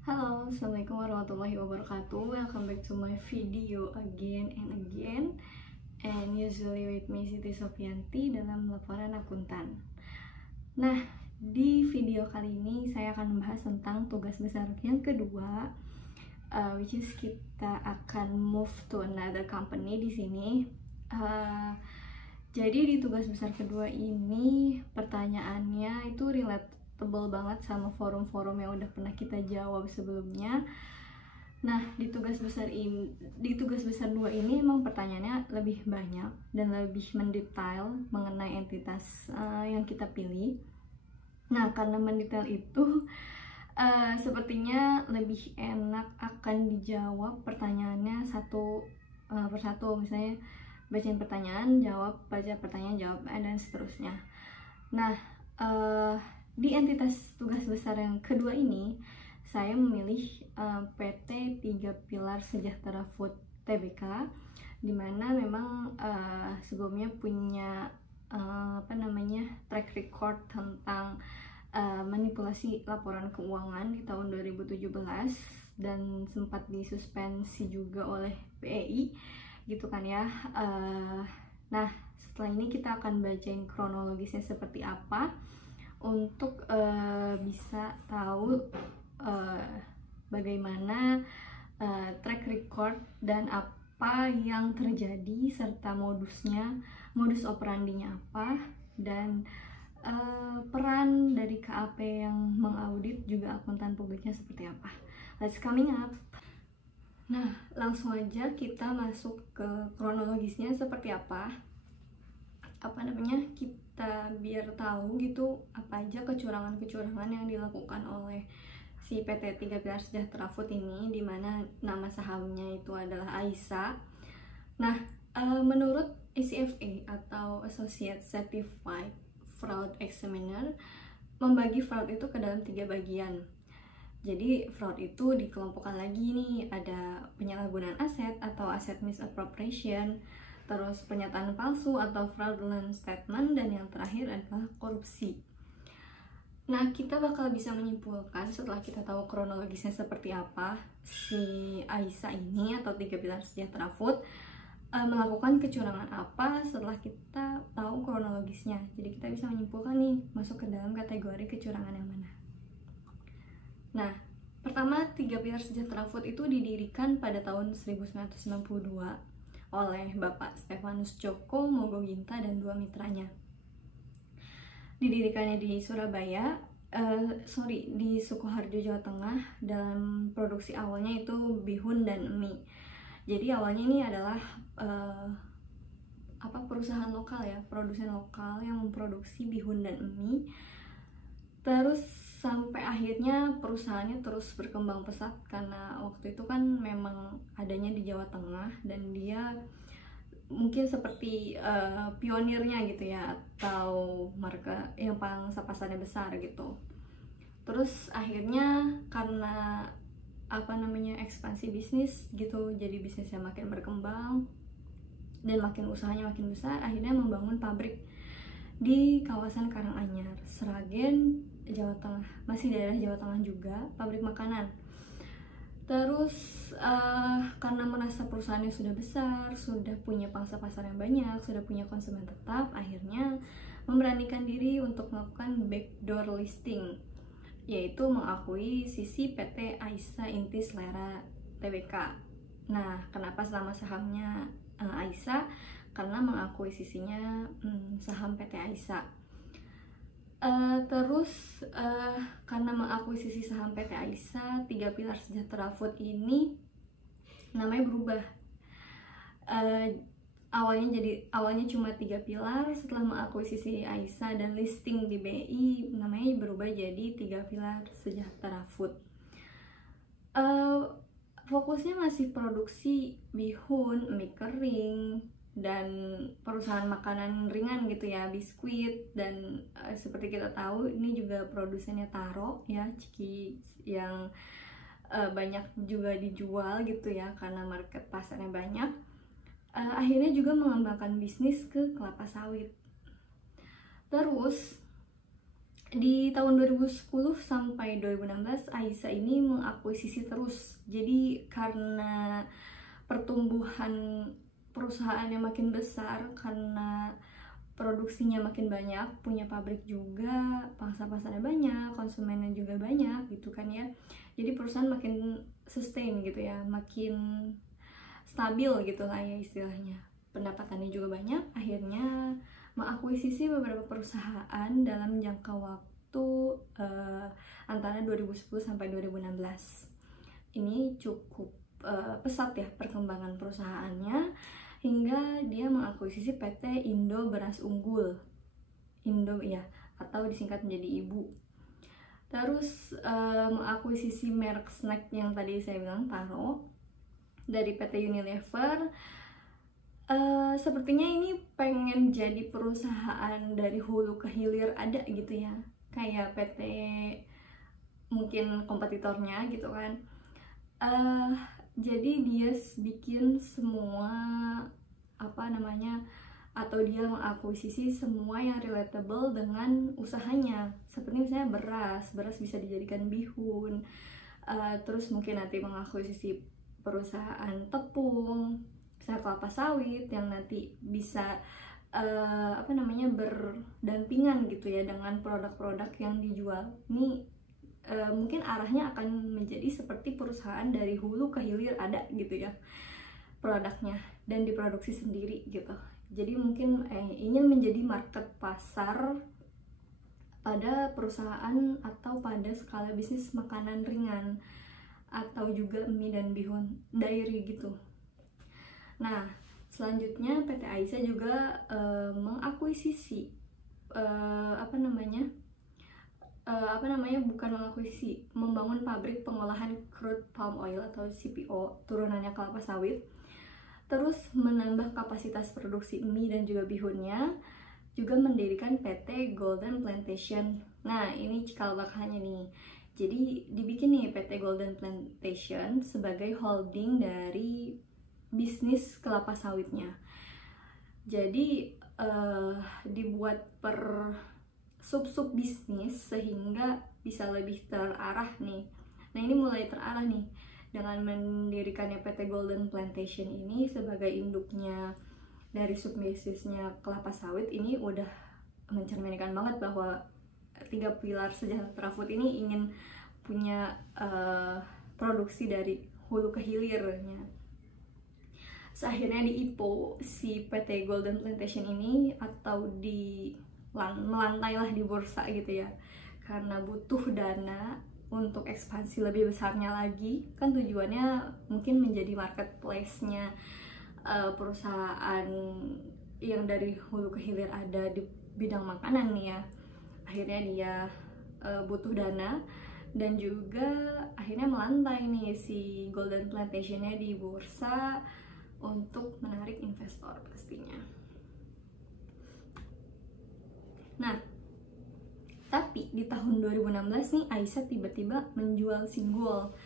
Halo, assalamualaikum warahmatullahi wabarakatuh. Welcome back to my video again and again. And usually with me Siti Sofianti dalam laporan akuntan. Nah, di video kali ini saya akan membahas tentang tugas besar yang kedua, which is kita akan move to another company di sini. Jadi di tugas besar kedua ini pertanyaannya itu relatable banget sama forum-forum yang udah pernah kita jawab sebelumnya. Nah, di tugas besar 2 ini emang pertanyaannya lebih banyak dan lebih mendetail mengenai entitas yang kita pilih. Nah, karena mendetail itu sepertinya lebih enak akan dijawab pertanyaannya satu persatu. Misalnya bacain pertanyaan, jawab, baca pertanyaan, jawab, dan seterusnya. Nah, di entitas tugas besar yang kedua ini, saya memilih PT 3 Pilar Sejahtera Food Tbk, dimana memang sebelumnya punya track record tentang manipulasi laporan keuangan di tahun 2017 dan sempat disuspensi juga oleh BEI gitu kan ya. Nah, setelah ini kita akan bacain kronologisnya seperti apa untuk bisa tahu bagaimana track record dan apa yang terjadi serta modus operandinya apa, dan peran dari KAP yang mengaudit juga akuntan publiknya seperti apa. Let's coming up. Nah, langsung aja kita masuk ke kronologisnya seperti apa. Kita biar tahu gitu apa aja kecurangan-kecurangan yang dilakukan oleh si PT 3 Pilar Sejahtera Food ini, dimana nama sahamnya itu adalah Aisa. Nah, menurut ACFA atau Associate Certified Fraud Examiner, membagi fraud itu ke dalam 3 bagian. Jadi fraud itu dikelompokkan lagi nih, ada penyalahgunaan aset atau asset misappropriation, terus pernyataan palsu atau fraudulent statement, dan yang terakhir adalah korupsi. Nah, kita bakal bisa menyimpulkan setelah kita tahu kronologisnya seperti apa si Aisa ini atau 3 Pilar Sejahtera Food melakukan kecurangan apa setelah kita tahu kronologisnya. Jadi kita bisa menyimpulkan nih masuk ke dalam kategori kecurangan yang mana. Nah, pertama, 3 Pilar Sejahtera Food itu didirikan pada tahun 1992 oleh Bapak Stefanus Joko Mogoginta dan 2 mitranya. Didirikannya di di Sukoharjo, Jawa Tengah. Dalam produksi awalnya itu bihun dan mie. Jadi awalnya ini adalah perusahaan lokal ya, produsen lokal yang memproduksi bihun dan mie. Terus sampai akhirnya perusahaannya terus berkembang pesat karena waktu itu kan memang adanya di Jawa Tengah dan dia mungkin seperti pionirnya gitu ya, atau marka yang pasarnya besar gitu. Terus akhirnya karena ekspansi bisnis gitu, jadi bisnisnya makin berkembang dan usahanya makin besar, akhirnya membangun pabrik di kawasan Karanganyar, Sragen, Jawa Tengah, masih daerah Jawa Tengah juga, pabrik makanan. Terus karena merasa perusahaannya sudah besar, sudah punya pangsa pasar yang banyak, sudah punya konsumen tetap, akhirnya memberanikan diri untuk melakukan backdoor listing, yaitu mengakui sisi PT Aisa Inti Selera Tbk. Nah, kenapa nama sahamnya Aisa? Karena mengakuisisinya saham PT Aisa. Terus karena mengakuisisi saham PT Aisa, 3 Pilar Sejahtera Food ini namanya berubah. Awalnya cuma 3 Pilar, setelah mengakuisisi Aisa dan listing di BI, namanya berubah jadi 3 Pilar Sejahtera Food. Fokusnya masih produksi bihun, mie kering, dan perusahaan makanan ringan gitu ya, biskuit, dan seperti kita tahu ini juga produsennya Taro ya, Ciki, yang banyak juga dijual gitu ya karena market pasarnya banyak. Akhirnya juga mengembangkan bisnis ke kelapa sawit. Terus Di tahun 2010 sampai 2016 Aisyah ini mengakuisisi terus. Jadi karena pertumbuhan perusahaannya makin besar, karena produksinya makin banyak, punya pabrik juga, pangsa pasarnya banyak, konsumennya juga banyak gitu kan ya. Jadi perusahaan makin sustain gitu ya, makin stabil gitu lah ya istilahnya. Pendapatannya juga banyak, akhirnya mengakuisisi beberapa perusahaan dalam jangka waktu antara 2010 sampai 2016. Ini cukup pesat ya perkembangan perusahaannya, hingga dia mengakuisisi PT Indo Beras Unggul, Indo ya, atau disingkat menjadi IBU. Terus mengakuisisi merek snack yang tadi saya bilang Taro dari PT Unilever. Sepertinya ini pengen jadi perusahaan dari hulu ke hilir ada gitu ya, kayak PT mungkin kompetitornya gitu kan. Jadi dia bikin semua atau dia mengakuisisi semua yang relatable dengan usahanya, seperti misalnya beras bisa dijadikan bihun. Terus mungkin nanti mengakuisisi perusahaan tepung, misalnya kelapa sawit yang nanti bisa berdampingan gitu ya dengan produk-produk yang dijual. Ini mungkin arahnya akan menjadi seperti perusahaan dari hulu ke hilir ada gitu ya produknya, dan diproduksi sendiri gitu. Jadi mungkin ingin menjadi market pasar pada perusahaan atau pada skala bisnis makanan ringan atau juga mie dan bihun dairy gitu. Nah, selanjutnya PT Aisyah juga mengakuisisi membangun pabrik pengolahan crude palm oil atau CPO, turunannya kelapa sawit. Terus menambah kapasitas produksi mie dan juga bihunnya, juga mendirikan PT Golden Plantation. Nah, ini cikal bakalnya nih. Jadi dibikin nih PT Golden Plantation sebagai holding dari bisnis kelapa sawitnya. Jadi dibuat per sub-sub bisnis sehingga bisa lebih terarah nih. Nah, ini mulai terarah nih dengan mendirikannya PT Golden Plantation ini sebagai induknya dari subbisnisnya kelapa sawit. Ini udah mencerminkan banget bahwa 3 pilar sejahtera food ini ingin punya produksi dari hulu ke hilirnya. Akhirnya di IPO si PT Golden Plantation ini, atau melantailah di bursa gitu ya, karena butuh dana untuk ekspansi lebih besarnya lagi. Kan tujuannya mungkin menjadi marketplace-nya perusahaan yang dari hulu ke hilir ada di bidang makanan nih ya. Akhirnya dia butuh dana, dan juga akhirnya melantai nih si Golden Plantation-nya di bursa untuk menarik investor pastinya. Nah, tapi di tahun 2016 nih Aisyah tiba-tiba menjual si Gold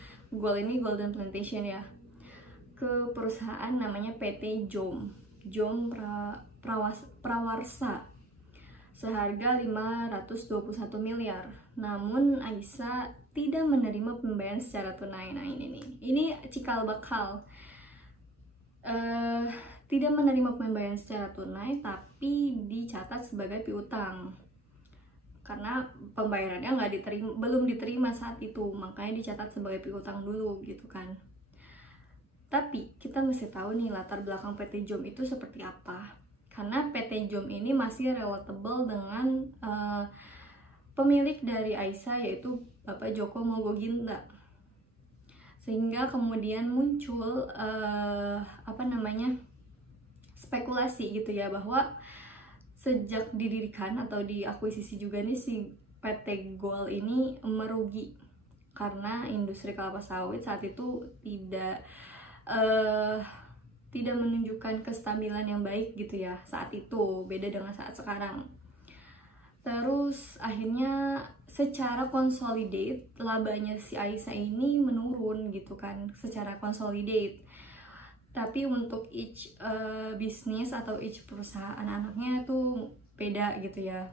ini Golden Plantation ya, ke perusahaan namanya PT Jom Prawarsa seharga 521 miliar. Namun Aisyah tidak menerima pembayaran secara tunai. Nah, ini cikal bakal. Tidak menerima pembayaran secara tunai, tapi dicatat sebagai piutang karena pembayarannya belum diterima saat itu, makanya dicatat sebagai piutang dulu gitu kan. Tapi kita mesti tahu nih latar belakang PT Jom itu seperti apa, karena PT Jom ini masih relatable dengan pemilik dari Aisyah, yaitu Bapak Joko Mogoginta. Sehingga kemudian muncul spekulasi gitu ya, bahwa sejak didirikan atau diakuisisi juga nih si PT Gold ini merugi karena industri kelapa sawit saat itu tidak menunjukkan kestabilan yang baik gitu ya saat itu, beda dengan saat sekarang. Terus akhirnya secara consolidate labanya si Aisyah ini menurun gitu kan, secara consolidate. Tapi untuk each bisnis atau each perusahaan anaknya itu beda gitu ya.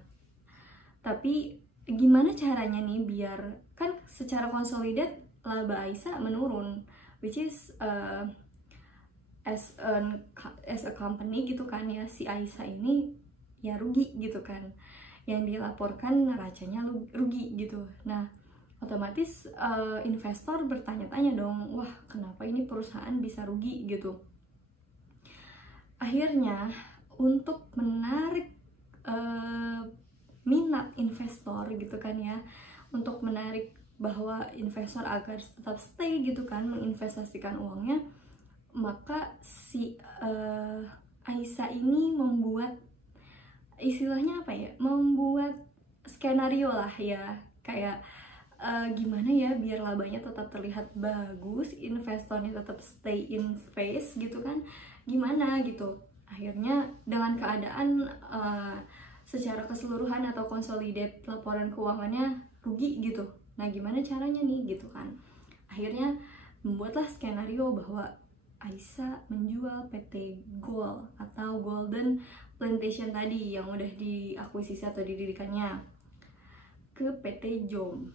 Tapi gimana caranya nih biar kan secara konsolidat laba Aisyah menurun, which is as a company gitu kan ya, si Aisyah ini ya rugi gitu kan, yang dilaporkan neracanya rugi gitu. Nah otomatis investor bertanya-tanya dong, wah kenapa ini perusahaan bisa rugi gitu. Akhirnya untuk menarik minat investor gitu kan ya, untuk menarik bahwa investor agar tetap stay gitu kan menginvestasikan uangnya, maka si Aisyah ini membuat istilahnya apa ya, membuat skenario lah ya, kayak gimana ya biar labanya tetap terlihat bagus, investornya tetap stay in space gitu kan, gimana gitu. Akhirnya dengan keadaan secara keseluruhan atau konsolidate laporan keuangannya rugi gitu, nah gimana caranya nih gitu kan. Akhirnya membuatlah skenario bahwa Aisyah menjual PT Gold atau Golden Plantation tadi yang udah diakuisisi atau didirikannya ke PT JOM.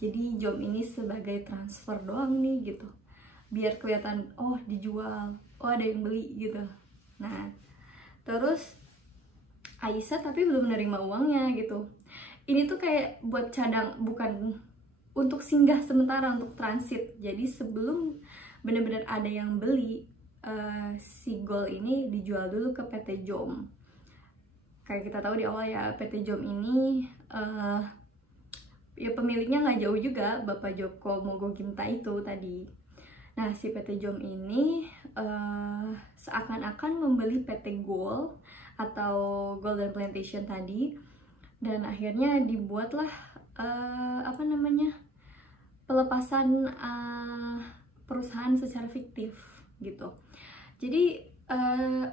Jadi JOM ini sebagai transfer doang nih gitu, biar kelihatan oh dijual, oh ada yang beli gitu. Nah terus Aisyah tapi belum menerima uangnya gitu. Ini tuh kayak buat cadang, bukan untuk singgah sementara, untuk transit. Jadi sebelum benar-benar ada yang beli, si gold ini dijual dulu ke PT JOM. Kayak kita tahu di awal ya, PT JOM ini ya pemiliknya nggak jauh juga, Bapak Joko Mogoginta itu tadi. Nah si PT JOM ini seakan-akan membeli PT Gold atau Golden Plantation tadi, dan akhirnya dibuatlah pelepasan perusahaan secara fiktif gitu. Jadi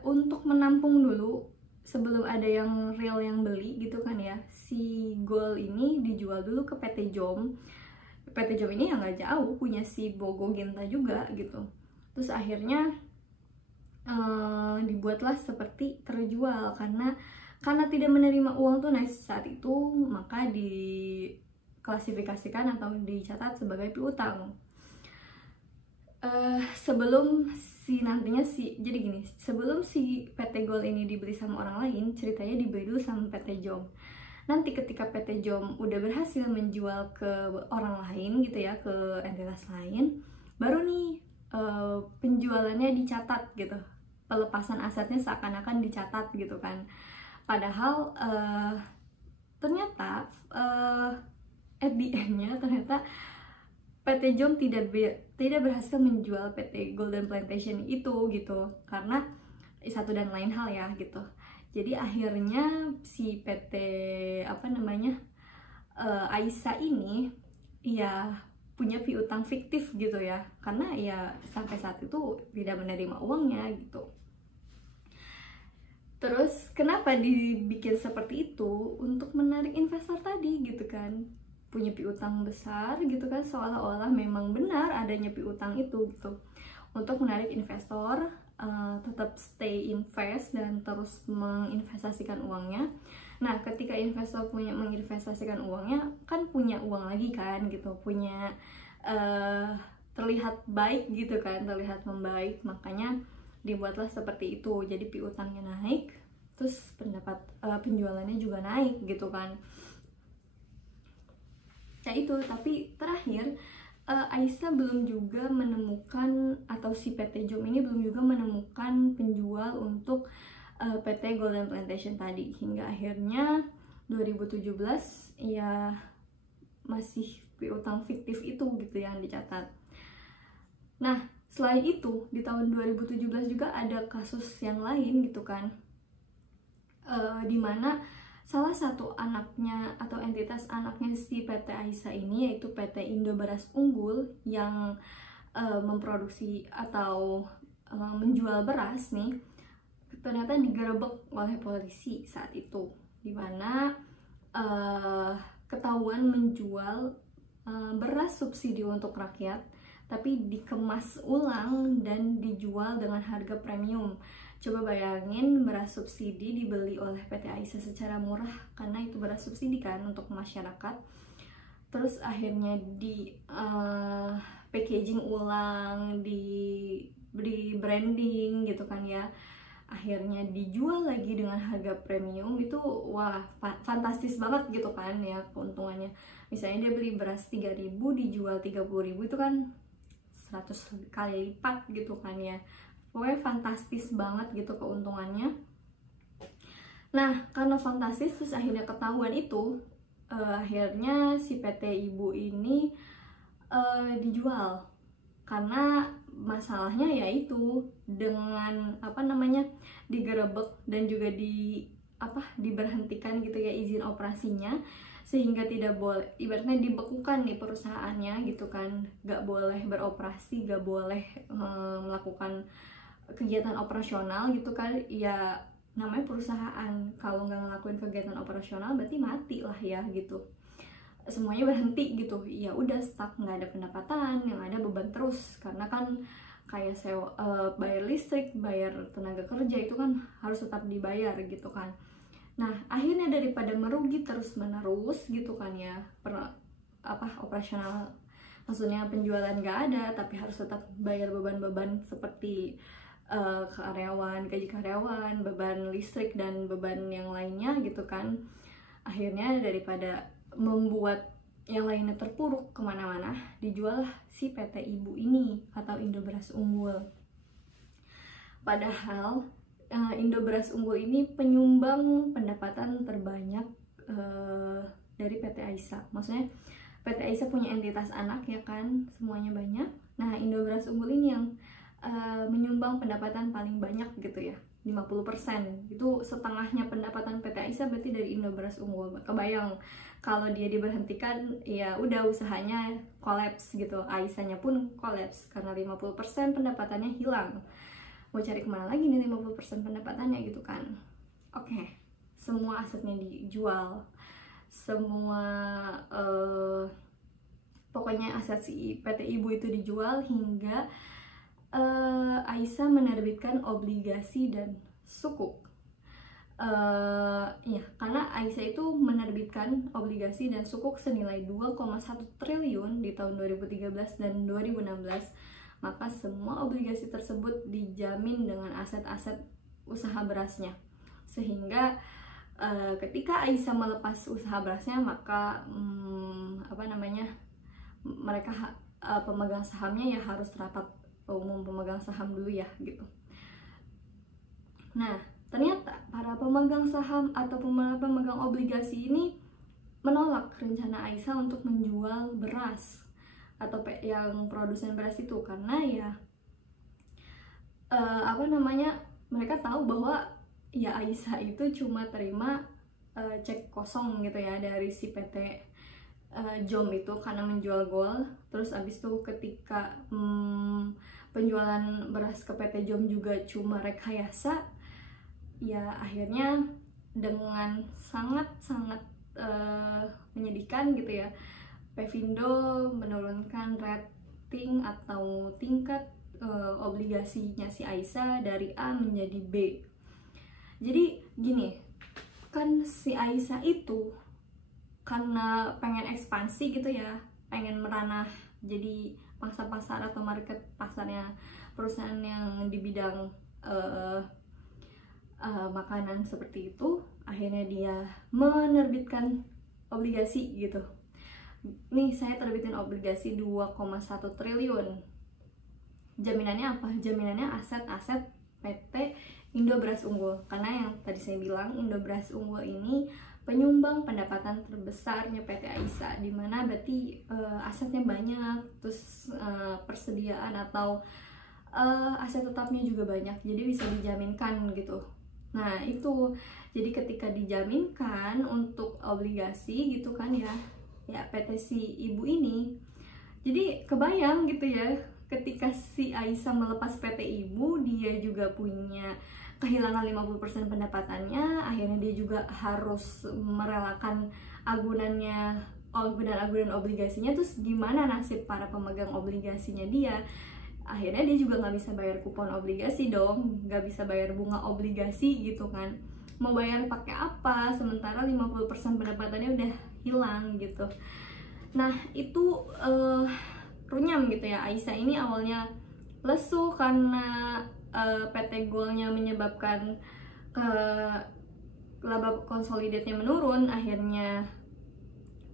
untuk menampung dulu sebelum ada yang real yang beli gitu kan ya, si gold ini dijual dulu ke PT JOM. PT JOM ini yang nggak jauh punya si Mogoginta juga gitu. Terus akhirnya dibuatlah seperti terjual karena tidak menerima uang tunai saat itu, maka diklasifikasikan atau dicatat sebagai piutang. Sebelum jadi gini, sebelum si PT Gold ini dibeli sama orang lain, ceritanya dibeli dulu sama PT JOM. Nanti ketika PT JOM udah berhasil menjual ke orang lain gitu ya, ke entitas lain, baru nih penjualannya dicatat gitu, pelepasan asetnya seakan-akan dicatat gitu kan. Padahal ternyata at the end-nya ternyata PT JOM tidak berhasil menjual PT Golden Plantation itu gitu, karena satu dan lain hal ya gitu. Jadi akhirnya si PT Aisyah ini ya punya piutang fiktif gitu ya, karena ya sampai saat itu tidak menerima uangnya gitu. Terus kenapa dibikin seperti itu? Untuk menarik investor tadi gitu kan, punya piutang besar gitu kan, seolah-olah memang benar adanya piutang itu gitu, untuk menarik investor tetap stay invest dan terus menginvestasikan uangnya. Nah ketika investor menginvestasikan uangnya kan punya uang lagi kan gitu, punya terlihat baik gitu kan, terlihat membaik, makanya dibuatlah seperti itu. Jadi piutangnya naik, terus penjualannya juga naik gitu kan. Nah itu, tapi terakhir Aisyah belum juga menemukan, atau si PT JOM ini belum juga menemukan penjual untuk PT Golden Plantation tadi, hingga akhirnya 2017 ya masih piutang fiktif itu gitu yang dicatat. Nah selain itu di tahun 2017 juga ada kasus yang lain gitu kan, dimana salah satu anaknya atau entitas anaknya si PT Aisyah ini, yaitu PT Indo Beras Unggul yang memproduksi atau menjual beras nih, ternyata digerebek oleh polisi saat itu, dimana ketahuan menjual beras subsidi untuk rakyat tapi dikemas ulang dan dijual dengan harga premium. Coba bayangin beras subsidi dibeli oleh PT Aisyah secara murah, karena itu beras subsidi kan untuk masyarakat. Terus akhirnya di packaging ulang, di branding gitu kan ya. Akhirnya dijual lagi dengan harga premium, itu wah fantastis banget gitu kan ya keuntungannya. Misalnya dia beli beras 3.000 dijual 30.000, itu kan 100 kali lipat gitu kan ya. Pokoknya fantastis banget gitu keuntungannya. Nah, karena fantastis terus akhirnya ketahuan itu, akhirnya si PT Ibu ini dijual. Karena masalahnya yaitu dengan digerebek dan juga diberhentikan gitu ya izin operasinya, sehingga tidak boleh, ibaratnya dibekukan nih perusahaannya gitu kan, gak boleh beroperasi, gak boleh melakukan kegiatan operasional gitu kan ya. Namanya perusahaan, kalau nggak ngelakuin kegiatan operasional berarti mati lah ya gitu, semuanya berhenti gitu, ya udah stuck, nggak ada pendapatan, yang ada beban terus, karena kan kayak sewa, bayar listrik, bayar tenaga kerja itu kan harus tetap dibayar gitu kan. Nah, akhirnya daripada merugi terus menerus gitu kan ya, operasional, maksudnya penjualan nggak ada tapi harus tetap bayar beban-beban seperti karyawan, gaji karyawan, beban listrik dan beban yang lainnya gitu kan. Akhirnya daripada membuat yang lainnya terpuruk kemana-mana, dijual si PT Ibu ini atau Indo Beras Unggul. Padahal Indo Beras Unggul ini penyumbang pendapatan terbanyak dari PT Aisyah. Maksudnya PT Aisyah punya entitas anak ya kan, semuanya banyak. Nah, Indo Beras Unggul ini yang menyumbang pendapatan paling banyak gitu ya, 50%. Itu setengahnya pendapatan PT Aisyah berarti dari Indo Beras Unggul. Kebayang kalau dia diberhentikan, ya udah usahanya kolaps gitu, Aisyahnya pun kolaps karena 50% pendapatannya hilang. Mau cari kemana lagi nih 50% pendapatannya gitu kan. Oke, semua asetnya dijual, semua pokoknya aset si PT Ibu itu dijual, hingga Aisyah menerbitkan obligasi dan sukuk. Ya, karena Aisyah itu menerbitkan obligasi dan sukuk senilai 2,1 triliun di tahun 2013 dan 2016. Maka semua obligasi tersebut dijamin dengan aset-aset usaha berasnya. Sehingga ketika Aisyah melepas usaha berasnya, maka mereka pemegang sahamnya ya harus rapat umum pemegang saham dulu ya gitu. Nah, ternyata para pemegang saham atau pemegang obligasi ini menolak rencana Aisyah untuk menjual beras atau yang produsen beras itu, karena ya mereka tahu bahwa ya Aisyah itu cuma terima cek kosong gitu ya dari si PT JOM itu karena menjual gol. Terus abis itu ketika penjualan beras ke PT JOM juga cuma rekayasa, ya akhirnya dengan sangat-sangat menyedihkan gitu ya, Pevindo menurunkan rating atau tingkat obligasinya si Aisyah dari A menjadi B. Jadi gini, kan si Aisyah itu karena pengen ekspansi gitu ya, pengen meranah jadi pangsa pasar atau market pasarnya perusahaan yang di bidang makanan seperti itu, akhirnya dia menerbitkan obligasi gitu. Nih, saya terbitin obligasi 2,1 triliun. Jaminannya apa? Jaminannya aset-aset PT Indo Beras Unggul. Karena yang tadi saya bilang, Indo Beras Unggul ini penyumbang pendapatan terbesarnya PT Aisyah, dimana berarti asetnya banyak, terus persediaan atau aset tetapnya juga banyak, jadi bisa dijaminkan gitu. Nah itu, jadi ketika dijaminkan untuk obligasi gitu kan ya PT si ibu ini, jadi kebayang gitu ya, ketika si Aisyah melepas PT Ibu, dia juga punya kehilangan 50% pendapatannya. Akhirnya dia juga harus merelakan agunan obligasinya. Terus gimana nasib para pemegang obligasinya dia? akhirnya dia juga nggak bisa bayar kupon obligasi dong, nggak bisa bayar bunga obligasi gitu kan. Mau bayar pakai apa sementara 50% pendapatannya udah hilang gitu. Nah itu runyam gitu ya. Aisyah ini awalnya lesu karena PT Goldnya menyebabkan laba konsolidatnya menurun. Akhirnya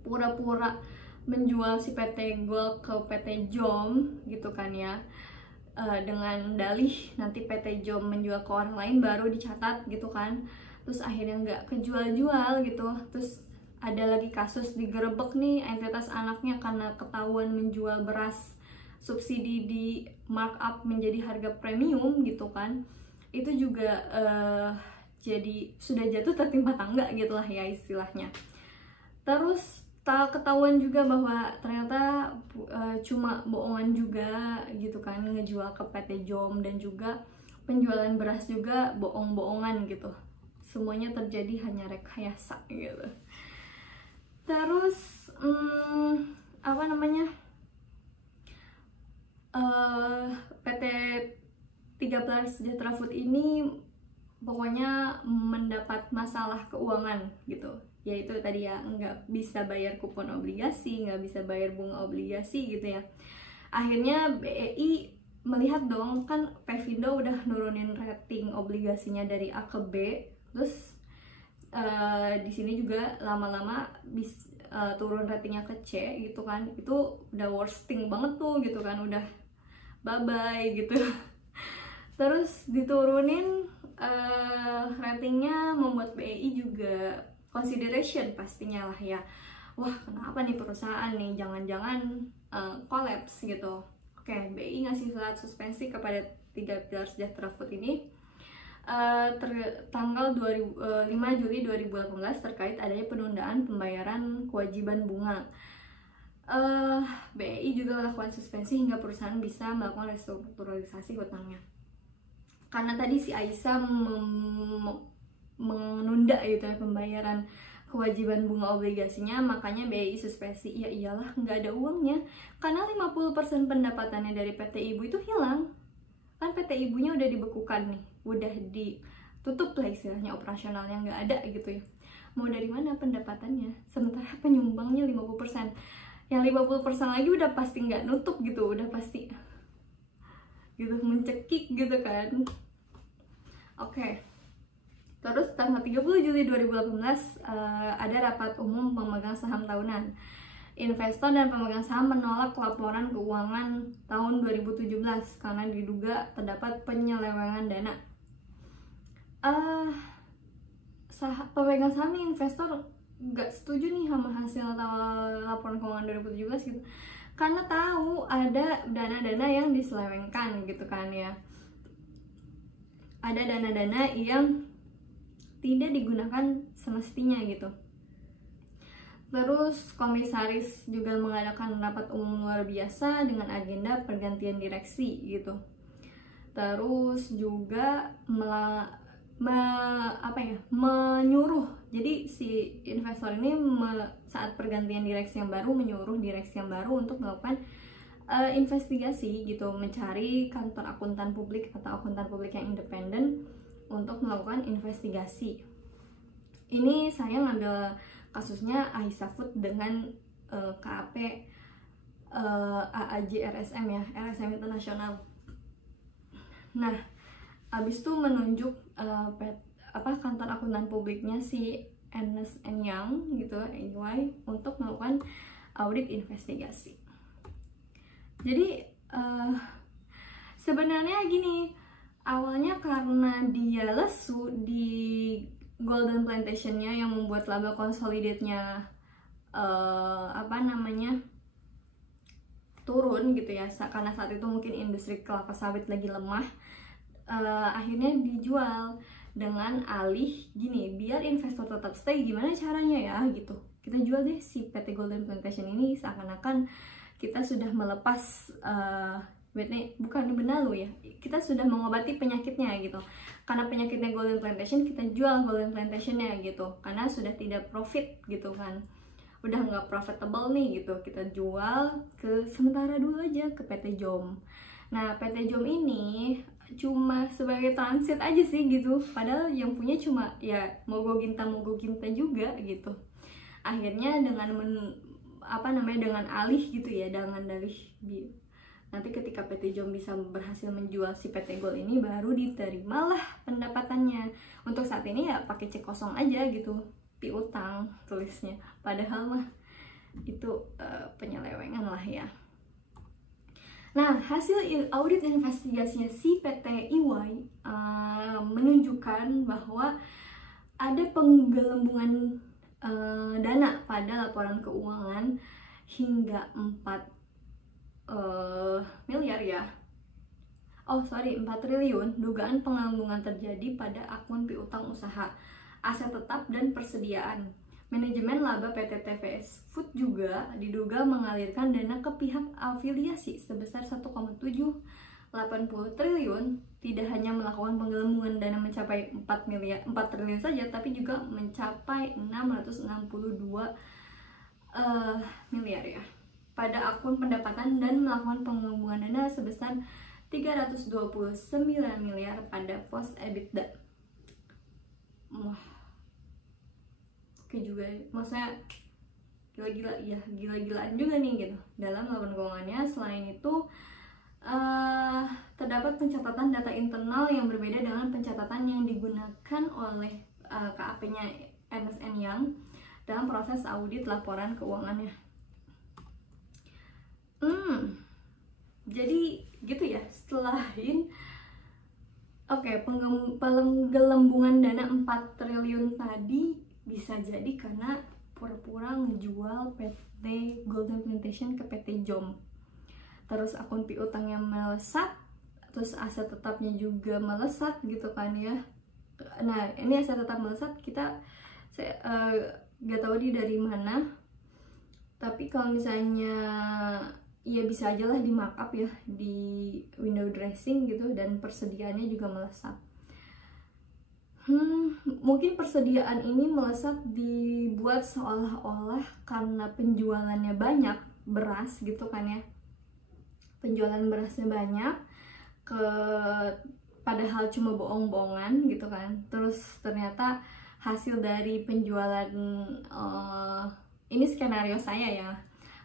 pura-pura menjual si PT Gold ke PT JOM gitu kan ya, dengan dalih nanti PT JOM menjual ke orang lain baru dicatat gitu kan. Terus akhirnya nggak kejual-jual gitu. Terus ada lagi kasus digerebek nih entitas anaknya karena ketahuan menjual beras subsidi di markup menjadi harga premium gitu kan. Itu juga jadi sudah jatuh tertimpa tangga gitu lah ya istilahnya. Terus ketahuan juga bahwa ternyata cuma bohongan juga gitu kan, ngejual ke PT JOM, dan juga penjualan beras juga bohong-bohongan gitu. Semuanya terjadi hanya rekayasa gitu. Terus apa namanya, PT 13 Sejahtera Food ini pokoknya mendapat masalah keuangan gitu, yaitu tadi ya, nggak bisa bayar kupon obligasi, nggak bisa bayar bunga obligasi gitu ya. Akhirnya BEI melihat dong, kan Pevindo udah nurunin rating obligasinya dari A ke B, terus di sini juga lama-lama turun ratingnya ke C gitu kan. Itu udah worsting banget tuh gitu kan, udah bye-bye gitu. Terus diturunin ratingnya membuat BEI juga consideration pastinya lah ya. Wah, kenapa nih perusahaan nih, jangan-jangan collapse gitu. Oke, BEI ngasih surat suspensi kepada 13 Sejahtera Food ini tanggal 5 Juli 2018 terkait adanya penundaan pembayaran kewajiban bunga. BEI juga melakukan suspensi hingga perusahaan bisa melakukan restrukturalisasi hutangnya. Karena tadi si Aisyah menunda gitu ya pembayaran kewajiban bunga obligasinya, makanya BEI suspensi. Ya iyalah, nggak ada uangnya, karena 50% pendapatannya dari PT Ibu itu hilang. Kan PT Ibunya udah dibekukan nih, udah ditutup lah istilahnya, operasionalnya nggak ada gitu ya. Mau dari mana pendapatannya? Sementara penyumbangnya 50%. Yang 50% lagi udah pasti nggak nutup gitu, udah pasti gitu mencekik gitu kan. Oke. Terus tanggal 30 Juli 2018 ada rapat umum pemegang saham tahunan. Investor dan pemegang saham menolak laporan keuangan tahun 2017 karena diduga terdapat penyelewengan dana. Pemegang saham investor nggak setuju nih sama hasil laporan keuangan 2017 gitu, karena tahu ada dana-dana yang diselewengkan gitu kan ya. Ada dana-dana yang tidak digunakan semestinya gitu. Terus komisaris juga mengadakan rapat umum luar biasa dengan agenda pergantian direksi gitu. Terus juga menyuruh, jadi si investor ini saat pergantian direksi yang baru menyuruh direksi yang baru untuk melakukan investigasi gitu, mencari kantor akuntan publik atau akuntan publik yang independen untuk melakukan investigasi. Ini saya ngambil kasusnya Aisyah Food dengan KAP AAJ RSM ya, RSM Internasional. Nah, abis itu menunjuk kantor akuntan publiknya si Ernst & Young gitu, EY, untuk melakukan audit investigasi. Jadi sebenarnya gini, awalnya karena dia lesu di Golden Plantation-nya yang membuat laba consolidatnya turun gitu ya, karena saat itu mungkin industri kelapa sawit lagi lemah. Akhirnya dijual dengan alih gini, biar investor tetap stay, gimana caranya ya gitu, kita jual deh si PT Golden Plantation ini, seakan-akan kita sudah melepas bukan benalu ya, kita sudah mengobati penyakitnya gitu. Karena penyakitnya Golden Plantation, kita jual Golden Plantation-nya gitu, karena sudah tidak profit gitu kan, udah nggak profitable nih gitu, kita jual ke sementara dulu aja ke PT JOM. Nah, PT JOM ini cuma sebagai transit aja sih gitu, padahal yang punya cuma ya Mogo Ginta juga gitu. Akhirnya dengan dengan alih gitu ya, nanti ketika PT JOM bisa berhasil menjual si PT Gold ini, baru diterimalah pendapatannya. Untuk saat ini ya pakai cek kosong aja gitu, piutang tulisnya, padahal mah itu penyelewengan lah ya. Nah, hasil audit investigasinya si PT EY menunjukkan bahwa ada penggelembungan dana pada laporan keuangan hingga 4 triliun. Dugaan penggelembungan terjadi pada akun piutang usaha, aset tetap, dan persediaan. Manajemen laba PT TVS Food juga diduga mengalirkan dana ke pihak afiliasi sebesar 1,780 triliun. Tidak hanya melakukan penggelembungan dana mencapai 4 triliun saja, tapi juga mencapai 662 miliar ya pada akun pendapatan, dan melakukan penggelembungan dana sebesar 329 miliar pada pos EBITDA. Wah, oke juga, maksudnya gila-gilaan juga nih gitu dalam laporan keuangannya. Selain itu terdapat pencatatan data internal yang berbeda dengan pencatatan yang digunakan oleh KAP-nya Ernst & Young dalam proses audit laporan keuangannya. Jadi gitu ya, penggelembungan dana 4 triliun tadi bisa jadi karena pura-pura ngejual PT Golden Plantation ke PT JOM. Terus akun piutangnya melesat, terus aset tetapnya juga melesat gitu kan ya. Nah, ini aset tetap melesat, saya gak tahu dari mana. Tapi kalau misalnya ya bisa aja lah di markup ya, di window dressing gitu, dan persediaannya juga melesat. Mungkin persediaan ini melesat dibuat seolah-olah karena penjualannya banyak beras gitu kan ya. Penjualan berasnya banyak, padahal cuma bohong-bohongan gitu kan. Terus ternyata hasil dari penjualan, ini skenario saya ya,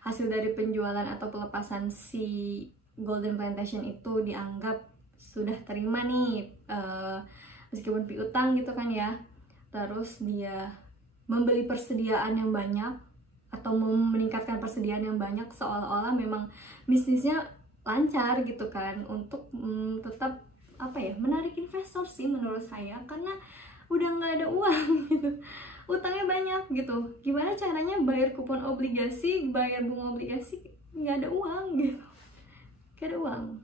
hasil dari penjualan atau pelepasan si Golden Plantation itu dianggap sudah terima nih, meskipun piutang gitu kan ya. Terus dia membeli persediaan yang banyak atau meningkatkan persediaan yang banyak, seolah-olah memang bisnisnya lancar gitu kan, untuk tetap menarik investor sih menurut saya, karena udah nggak ada uang gitu, utangnya banyak gitu. Gimana caranya bayar kupon obligasi, bayar bunga obligasi, nggak ada uang gitu, nggak ada uang.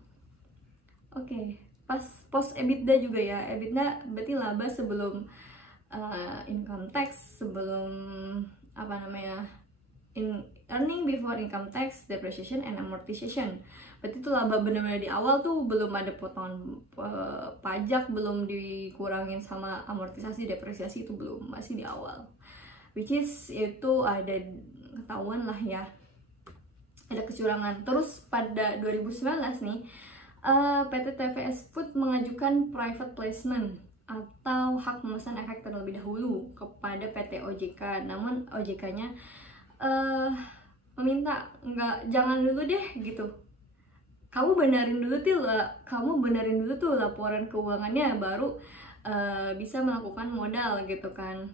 Oke, pas post EBITDA juga ya, EBITDA berarti laba sebelum income tax, sebelum earning before income tax, depreciation and amortization. Berarti itu laba benar-benar di awal tuh, belum ada potongan pajak, belum dikurangin sama amortisasi, depresiasi, itu belum, masih di awal. Which is itu ada ketahuan lah ya, ada kecurangan. Terus pada 2019 nih, PT TVS Food mengajukan private placement atau hak memesan efek terlebih dahulu kepada PT OJK. Namun OJK-nya meminta jangan dulu deh gitu. Kamu benerin dulu tuh laporan keuangannya, baru bisa melakukan modal gitu kan,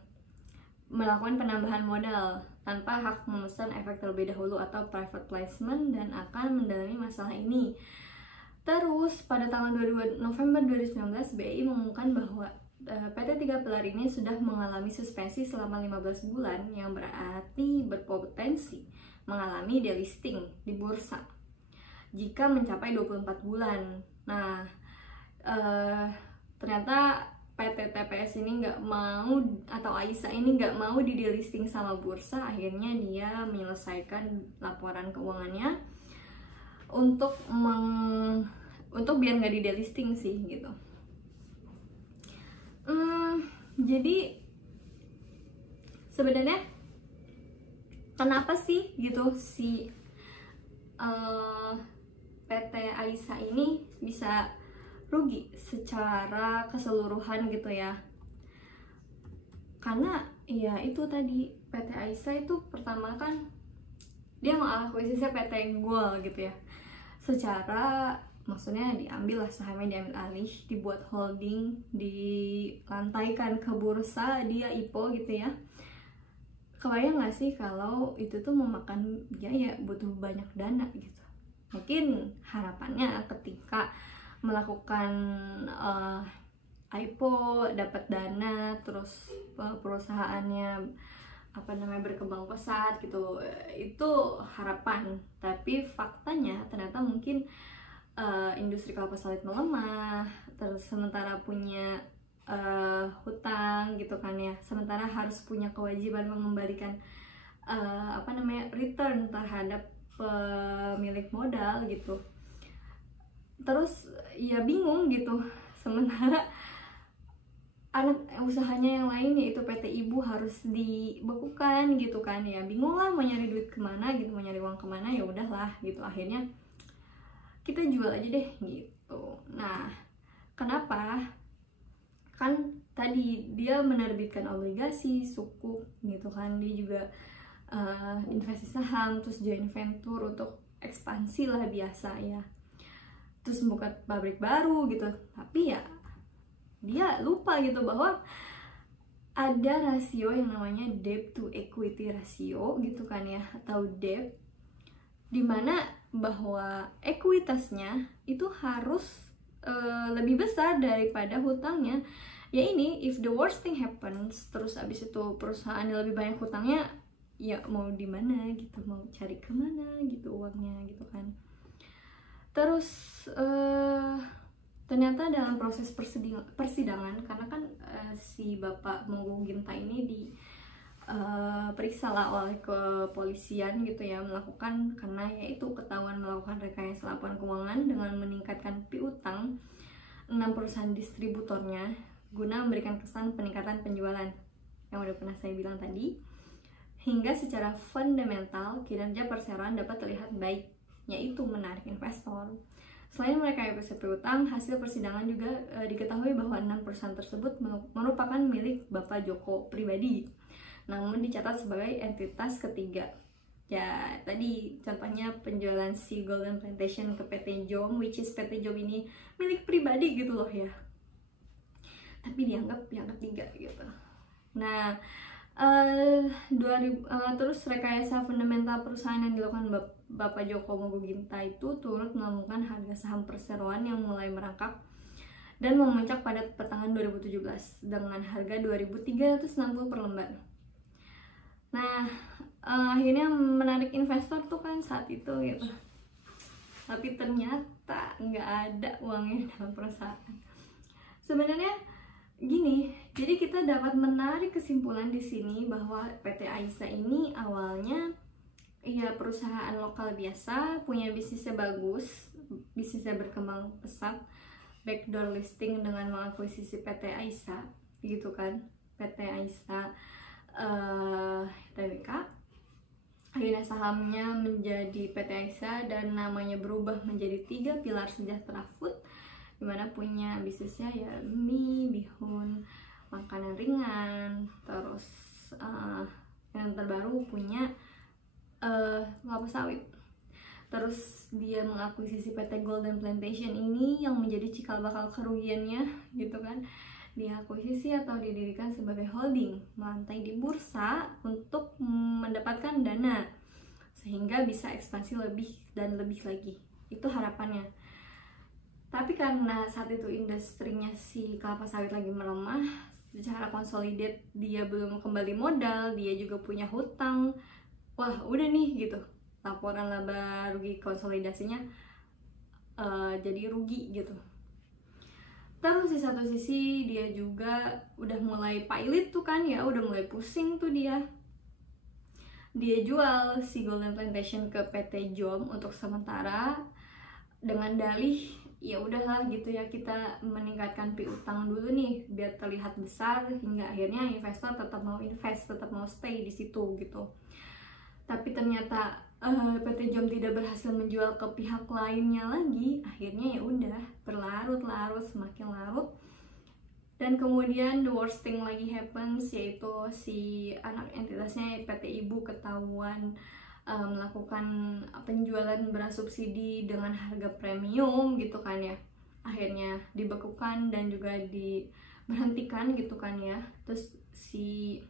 melakukan penambahan modal tanpa hak memesan efek terlebih dahulu atau private placement, dan akan mendalami masalah ini. Terus pada tanggal 22 November 2019 BI mengumumkan bahwa PT Tiga Pilar ini sudah mengalami suspensi selama 15 bulan, yang berarti berpotensi mengalami delisting di bursa jika mencapai 24 bulan. Nah, ternyata PT TPS ini nggak mau, atau Aisyah ini nggak mau di delisting sama bursa. Akhirnya dia menyelesaikan laporan keuangannya untuk biar nggak di delisting sih gitu. Jadi sebenarnya kenapa sih gitu si PT Aisa ini bisa rugi secara keseluruhan gitu ya. Karena ya itu tadi, PT Aisa itu pertama kan dia mengakuisisi PT Gold gitu ya. Secara maksudnya diambil lah sahamnya, diambil alih, dibuat holding, dilantaikan ke bursa, dia IPO gitu ya. Kebayang gak sih kalau itu tuh memakan biaya, butuh banyak dana gitu. Mungkin harapannya ketika melakukan IPO dapat dana, terus perusahaannya berkembang pesat gitu, itu harapan. Tapi faktanya ternyata mungkin industri kelapa sawit melemah, terus sementara punya hutang gitu kan ya, sementara harus punya kewajiban mengembalikan return terhadap pemilik modal gitu. Terus ya bingung gitu, sementara anak usahanya yang lain yaitu PT Ibu harus dibekukan gitu kan ya. Bingung lah mau nyari duit kemana gitu, mau nyari uang kemana, ya udahlah gitu, akhirnya kita jual aja deh gitu. Nah, kenapa? Kan tadi dia menerbitkan obligasi, sukuk gitu kan, dia juga investasi saham, terus joint venture untuk ekspansi lah biasa ya, terus buka pabrik baru gitu. Tapi ya dia lupa gitu bahwa ada rasio yang namanya debt to equity ratio gitu kan ya, atau debt, dimana bahwa ekuitasnya itu harus lebih besar daripada hutangnya. Ya ini, if the worst thing happens, terus abis itu perusahaan lebih banyak hutangnya, ya mau di mana gitu, mau cari kemana gitu uangnya gitu kan. Terus ternyata dalam proses persidangan, karena kan si Bapak Monggo Ginta ini periksa lah oleh kepolisian gitu ya, melakukan, karena yaitu ketahuan melakukan rekayasa laporan keuangan dengan meningkatkan piutang 6 perusahaan distributornya guna memberikan kesan peningkatan penjualan yang udah pernah saya bilang tadi, hingga secara fundamental kinerja perseroan dapat terlihat baik, yaitu menarik investor. Selain merekayasa piutang, hasil persidangan juga diketahui bahwa 6 perusahaan tersebut merupakan milik Bapak Joko pribadi, namun dicatat sebagai entitas ketiga. Ya tadi contohnya penjualan si Golden Plantation ke PT Jom, which is PT Jom ini milik pribadi gitu loh ya, tapi dianggap tiga gitu. Nah terus rekayasa fundamental perusahaan yang dilakukan Bapak Joko Monggo Ginta itu turut melambungkan harga saham perseroan yang mulai merangkak dan memuncak pada pertengahan 2017 dengan harga 2.360 per lembar. Nah, akhirnya menarik investor tuh kan saat itu gitu. Tapi ternyata nggak ada uangnya dalam perusahaan. Sebenarnya gini, jadi kita dapat menarik kesimpulan di sini bahwa PT Aisa ini awalnya ya perusahaan lokal biasa, punya bisnisnya bagus, bisnisnya berkembang pesat, backdoor listing dengan mengakuisisi PT Aisa gitu kan, PT Aisa Tbk. Akhirnya sahamnya menjadi PT Aisa dan namanya berubah menjadi 3 Pilar Sejahtera Food, dimana punya bisnisnya ya mie, bihun, makanan ringan, terus yang terbaru punya kelapa sawit. Terus dia mengakuisisi PT Golden Plantation ini yang menjadi cikal bakal kerugiannya gitu kan. Diakuisisi atau didirikan sebagai holding, melantai di bursa untuk mendapatkan dana sehingga bisa ekspansi lebih dan lebih lagi. Itu harapannya. Tapi karena saat itu industrinya si kelapa sawit lagi melemah, secara konsolidate dia belum kembali modal, dia juga punya hutang. Wah, udah nih gitu. Laporan laba rugi konsolidasinya jadi rugi gitu. Terus di satu sisi dia juga udah mulai pailit tuh kan ya, udah mulai pusing tuh dia. Dia jual si Golden Plantation ke PT Jom untuk sementara dengan dalih ya udahlah gitu ya, kita meningkatkan piutang dulu nih biar terlihat besar, hingga akhirnya investor tetap mau invest, tetap mau stay di situ gitu. Tapi ternyata PT JOM tidak berhasil menjual ke pihak lainnya lagi, akhirnya ya udah berlarut-larut, semakin larut. Dan kemudian the worst thing lagi happens, yaitu si anak entitasnya PT Ibu ketahuan melakukan penjualan beras subsidi dengan harga premium gitu kan ya. Akhirnya dibekukan dan juga diberhentikan gitu kan ya. Terus si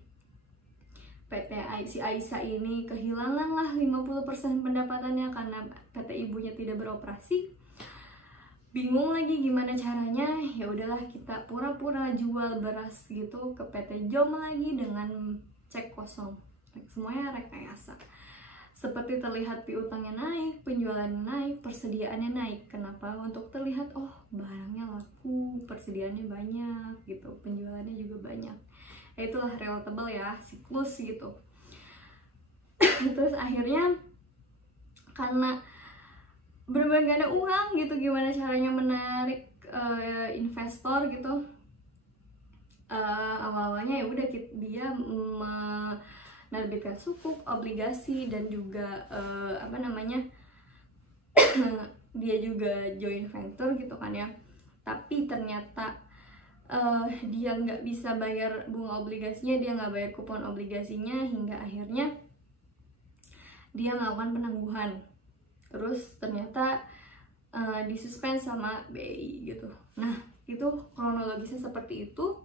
Aisyah ini kehilangan lah 50% pendapatannya karena PT Ibunya tidak beroperasi. Bingung lagi gimana caranya, ya udahlah kita pura-pura jual beras gitu ke PT JOM lagi dengan cek kosong. Semuanya rekayasa. Seperti terlihat piutangnya naik, penjualannya naik, persediaannya naik. Kenapa? Untuk terlihat oh barangnya laku, persediaannya banyak gitu, penjualannya juga banyak. Itulah relatable ya, siklus gitu. Terus akhirnya karena bener-bener gak ada uang gitu, gimana caranya menarik investor gitu. Awal-awalnya ya udah dia menerbitkan sukuk, obligasi, dan juga dia juga joint venture gitu kan ya. Tapi ternyata dia nggak bisa bayar bunga obligasinya, dia nggak bayar kupon obligasinya, hingga akhirnya dia melakukan penangguhan. Terus ternyata disuspend sama BI gitu. Nah itu kronologisnya seperti itu.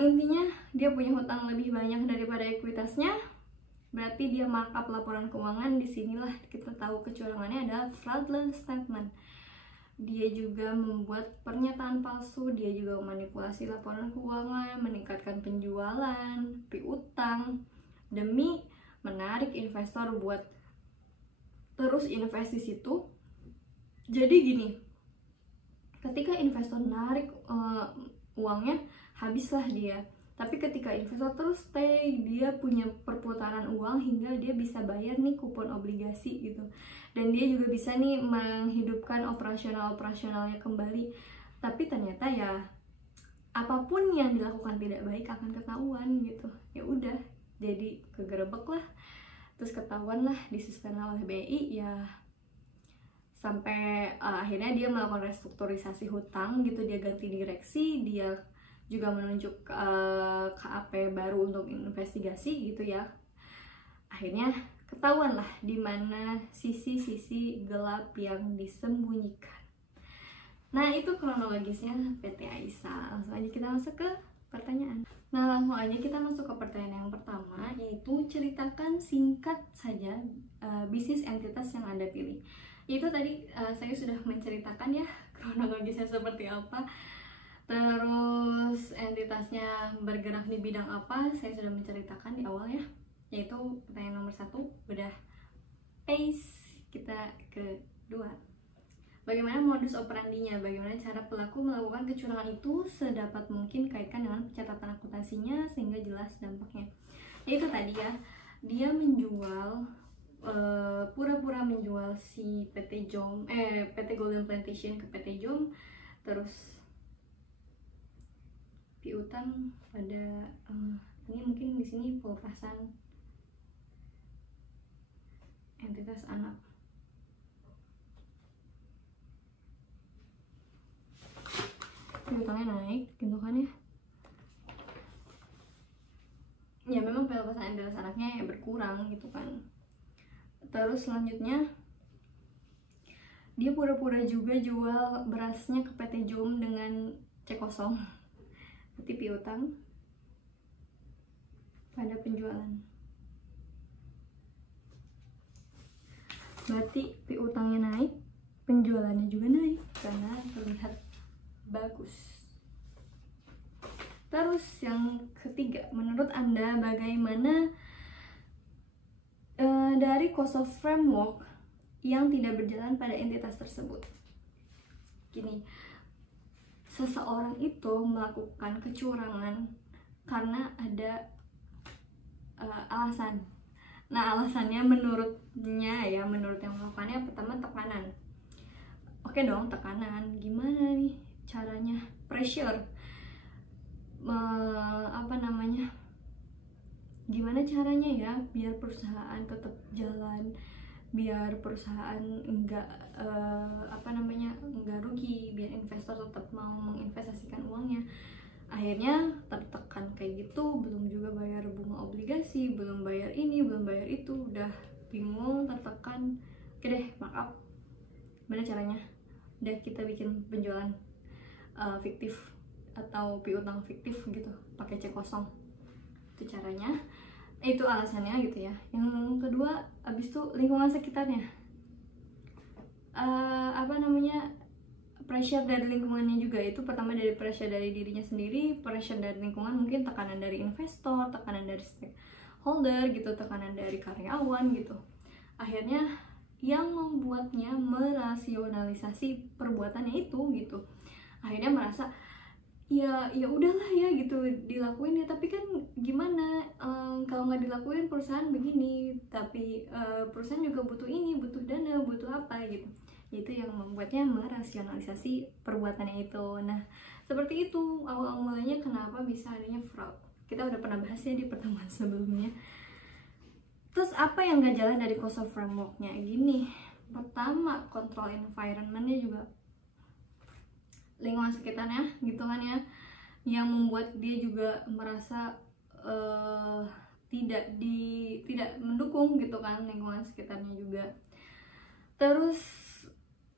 Intinya dia punya hutang lebih banyak daripada ekuitasnya, berarti dia markup laporan keuangan. Disinilah kita tahu kecurangannya adalah fraudulent statement. Dia juga membuat pernyataan palsu, dia juga memanipulasi laporan keuangan, meningkatkan penjualan, piutang, demi menarik investor buat terus invest di situ. Jadi gini, ketika investor narik uangnya, habislah dia. Tapi ketika investor terus stay, dia punya perputaran uang hingga dia bisa bayar nih kupon obligasi gitu. Dan dia juga bisa nih menghidupkan operasionalnya kembali. Tapi ternyata ya apapun yang dilakukan tidak baik akan ketahuan gitu. Ya udah, jadi kegerebek lah. Terus ketahuan lah, disuspend oleh BI ya. Sampai akhirnya dia melakukan restrukturisasi hutang gitu, dia ganti direksi, dia juga menunjuk KAP baru untuk investigasi gitu ya. Akhirnya ketahuan lah di mana sisi-sisi gelap yang disembunyikan. Nah itu kronologisnya PT Aisyah. Langsung aja kita masuk ke pertanyaan. Nah langsung aja kita masuk ke pertanyaan yang pertama, yaitu ceritakan singkat saja bisnis entitas yang Anda pilih. Itu tadi saya sudah menceritakan ya kronologisnya seperti apa. Terus entitasnya bergerak di bidang apa, saya sudah menceritakan di awal ya. Yaitu pertanyaan nomor 1, udah pace. Kita ke 2, bagaimana modus operandinya, bagaimana cara pelaku melakukan kecurangan itu sedapat mungkin, kaitkan dengan pencatatan akuntansinya sehingga jelas dampaknya. Itu tadi ya, dia menjual pura-pura menjual si PT JOM, PT Golden Plantation ke PT JOM, terus piutang pada ini mungkin di sini pelepasan entitas anak. Piutangnya naik gitu kan ya. Ya memang pelepasan entitas anaknya ya berkurang gitu kan. Terus selanjutnya dia pura-pura juga jual berasnya ke PT JOM dengan cek kosong. Berarti piutang pada penjualan. Berarti piutangnya naik, penjualannya juga naik karena terlihat bagus. Terus yang ketiga, menurut Anda bagaimana dari cost of framework yang tidak berjalan pada entitas tersebut? Gini, seseorang itu melakukan kecurangan karena ada alasan. Nah alasannya menurutnya ya, menurut yang melakukannya, pertama tekanan. Oke dong, tekanan. Gimana nih caranya? Pressure. gimana caranya ya biar perusahaan tetap jalan, biar perusahaan enggak enggak rugi, biar investor tetap mau menginvestasikan uangnya. Akhirnya tertekan kayak gitu, belum juga bayar bunga obligasi, belum bayar ini, belum bayar itu, udah bingung, tertekan. Oke deh, maaf, gimana caranya? Udah kita bikin penjualan fiktif atau piutang fiktif gitu, pakai cek kosong. Itu caranya, itu alasannya gitu ya. Yang kedua, abis itu lingkungan sekitarnya, pressure dari lingkungannya juga. Itu pertama dari pressure dari dirinya sendiri, pressure dari lingkungan, mungkin tekanan dari investor, tekanan dari stakeholder gitu, tekanan dari karyawan gitu. Akhirnya yang membuatnya merasionalisasi perbuatannya itu gitu. Akhirnya merasa ya udahlah ya gitu, dilakuin ya, tapi kan gimana kalau nggak dilakuin perusahaan begini, tapi perusahaan juga butuh ini, butuh dana, butuh apa gitu. Itu yang membuatnya merasionalisasi perbuatannya itu. Nah, seperti itu awal mulanya kenapa bisa adanya fraud. Kita udah pernah bahas ya di pertemuan sebelumnya. Terus apa yang gak jalan dari KOSO frameworknya? Gini, pertama control environmentnya juga, lingkungan sekitarnya gitu kan ya, yang membuat dia juga merasa tidak mendukung gitu kan, lingkungan sekitarnya juga. Terus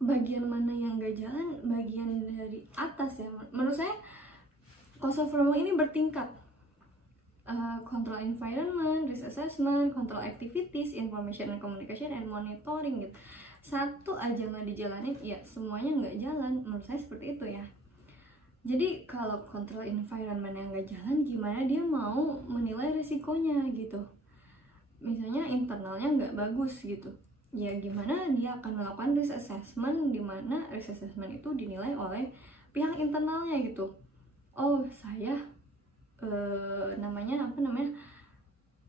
bagian mana yang gak jalan? Bagian dari atas ya. Menurut saya KOSO framework ini bertingkat. Control environment, risk assessment, control activities, information and communication, and monitoring gitu. Satu aja nggak dijalanin, ya semuanya nggak jalan. Menurut saya seperti itu ya. Jadi kalau control environment yang nggak jalan, gimana dia mau menilai resikonya gitu? Misalnya internalnya nggak bagus gitu, ya gimana dia akan melakukan risk assessment, di mana risk assessment itu dinilai oleh pihak internalnya gitu. Oh, saya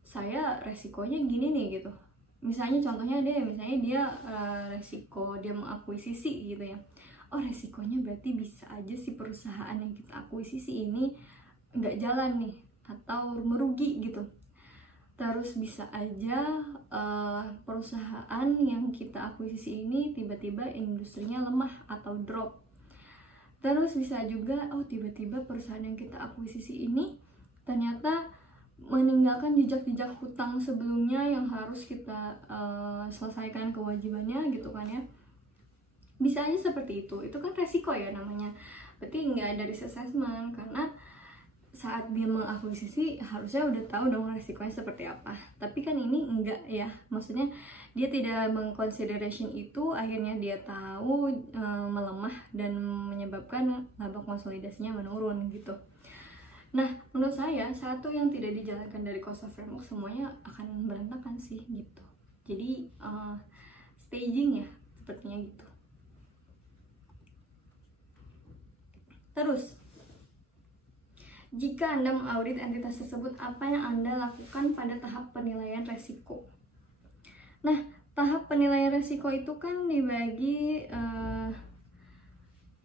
saya resikonya gini nih gitu. Misalnya contohnya dia resiko dia mengakuisisi gitu ya. Oh, resikonya berarti bisa aja si perusahaan yang kita akuisisi ini nggak jalan nih, atau merugi gitu. Terus bisa aja perusahaan yang kita akuisisi ini tiba-tiba industrinya lemah atau drop. Terus bisa juga, oh tiba-tiba perusahaan yang kita akuisisi ini ternyata meninggalkan jejak-jejak hutang sebelumnya yang harus kita selesaikan kewajibannya gitu kan ya. Bisa aja seperti itu kan resiko ya namanya. Berarti nggak ada risk assessment, karena saat dia mengakuisisi harusnya udah tahu dong resikonya seperti apa. Tapi kan ini enggak ya, maksudnya dia tidak mengconsideration itu, akhirnya dia tahu melemah dan menyebabkan laba konsolidasinya menurun gitu. Nah, menurut saya satu yang tidak dijalankan dari KOSO framework, semuanya akan berantakan sih gitu. Jadi staging ya sepertinya gitu. Terus, jika Anda mengaudit entitas tersebut, apa yang Anda lakukan pada tahap penilaian resiko? Nah, tahap penilaian resiko itu kan dibagi,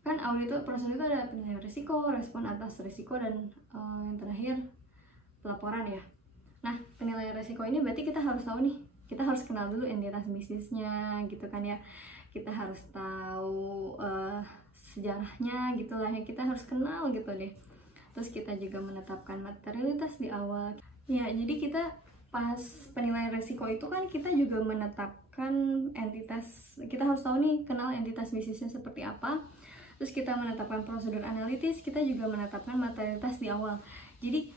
kan audit itu, proses itu ada penilaian resiko, respon atas resiko, dan yang terakhir pelaporan ya. Nah, penilaian resiko ini berarti kita harus tahu nih, kita harus kenal dulu entitas bisnisnya gitu kan ya. Kita harus tahu sejarahnya gitu lah ya, kita harus kenal gitu deh. Terus kita juga menetapkan materialitas di awal. Ya, jadi kita pas penilaian resiko itu kan kita juga menetapkan entitas. Kita harus tahu nih, kenal entitas bisnisnya seperti apa. Terus kita menetapkan prosedur analitis, kita juga menetapkan materialitas di awal. Jadi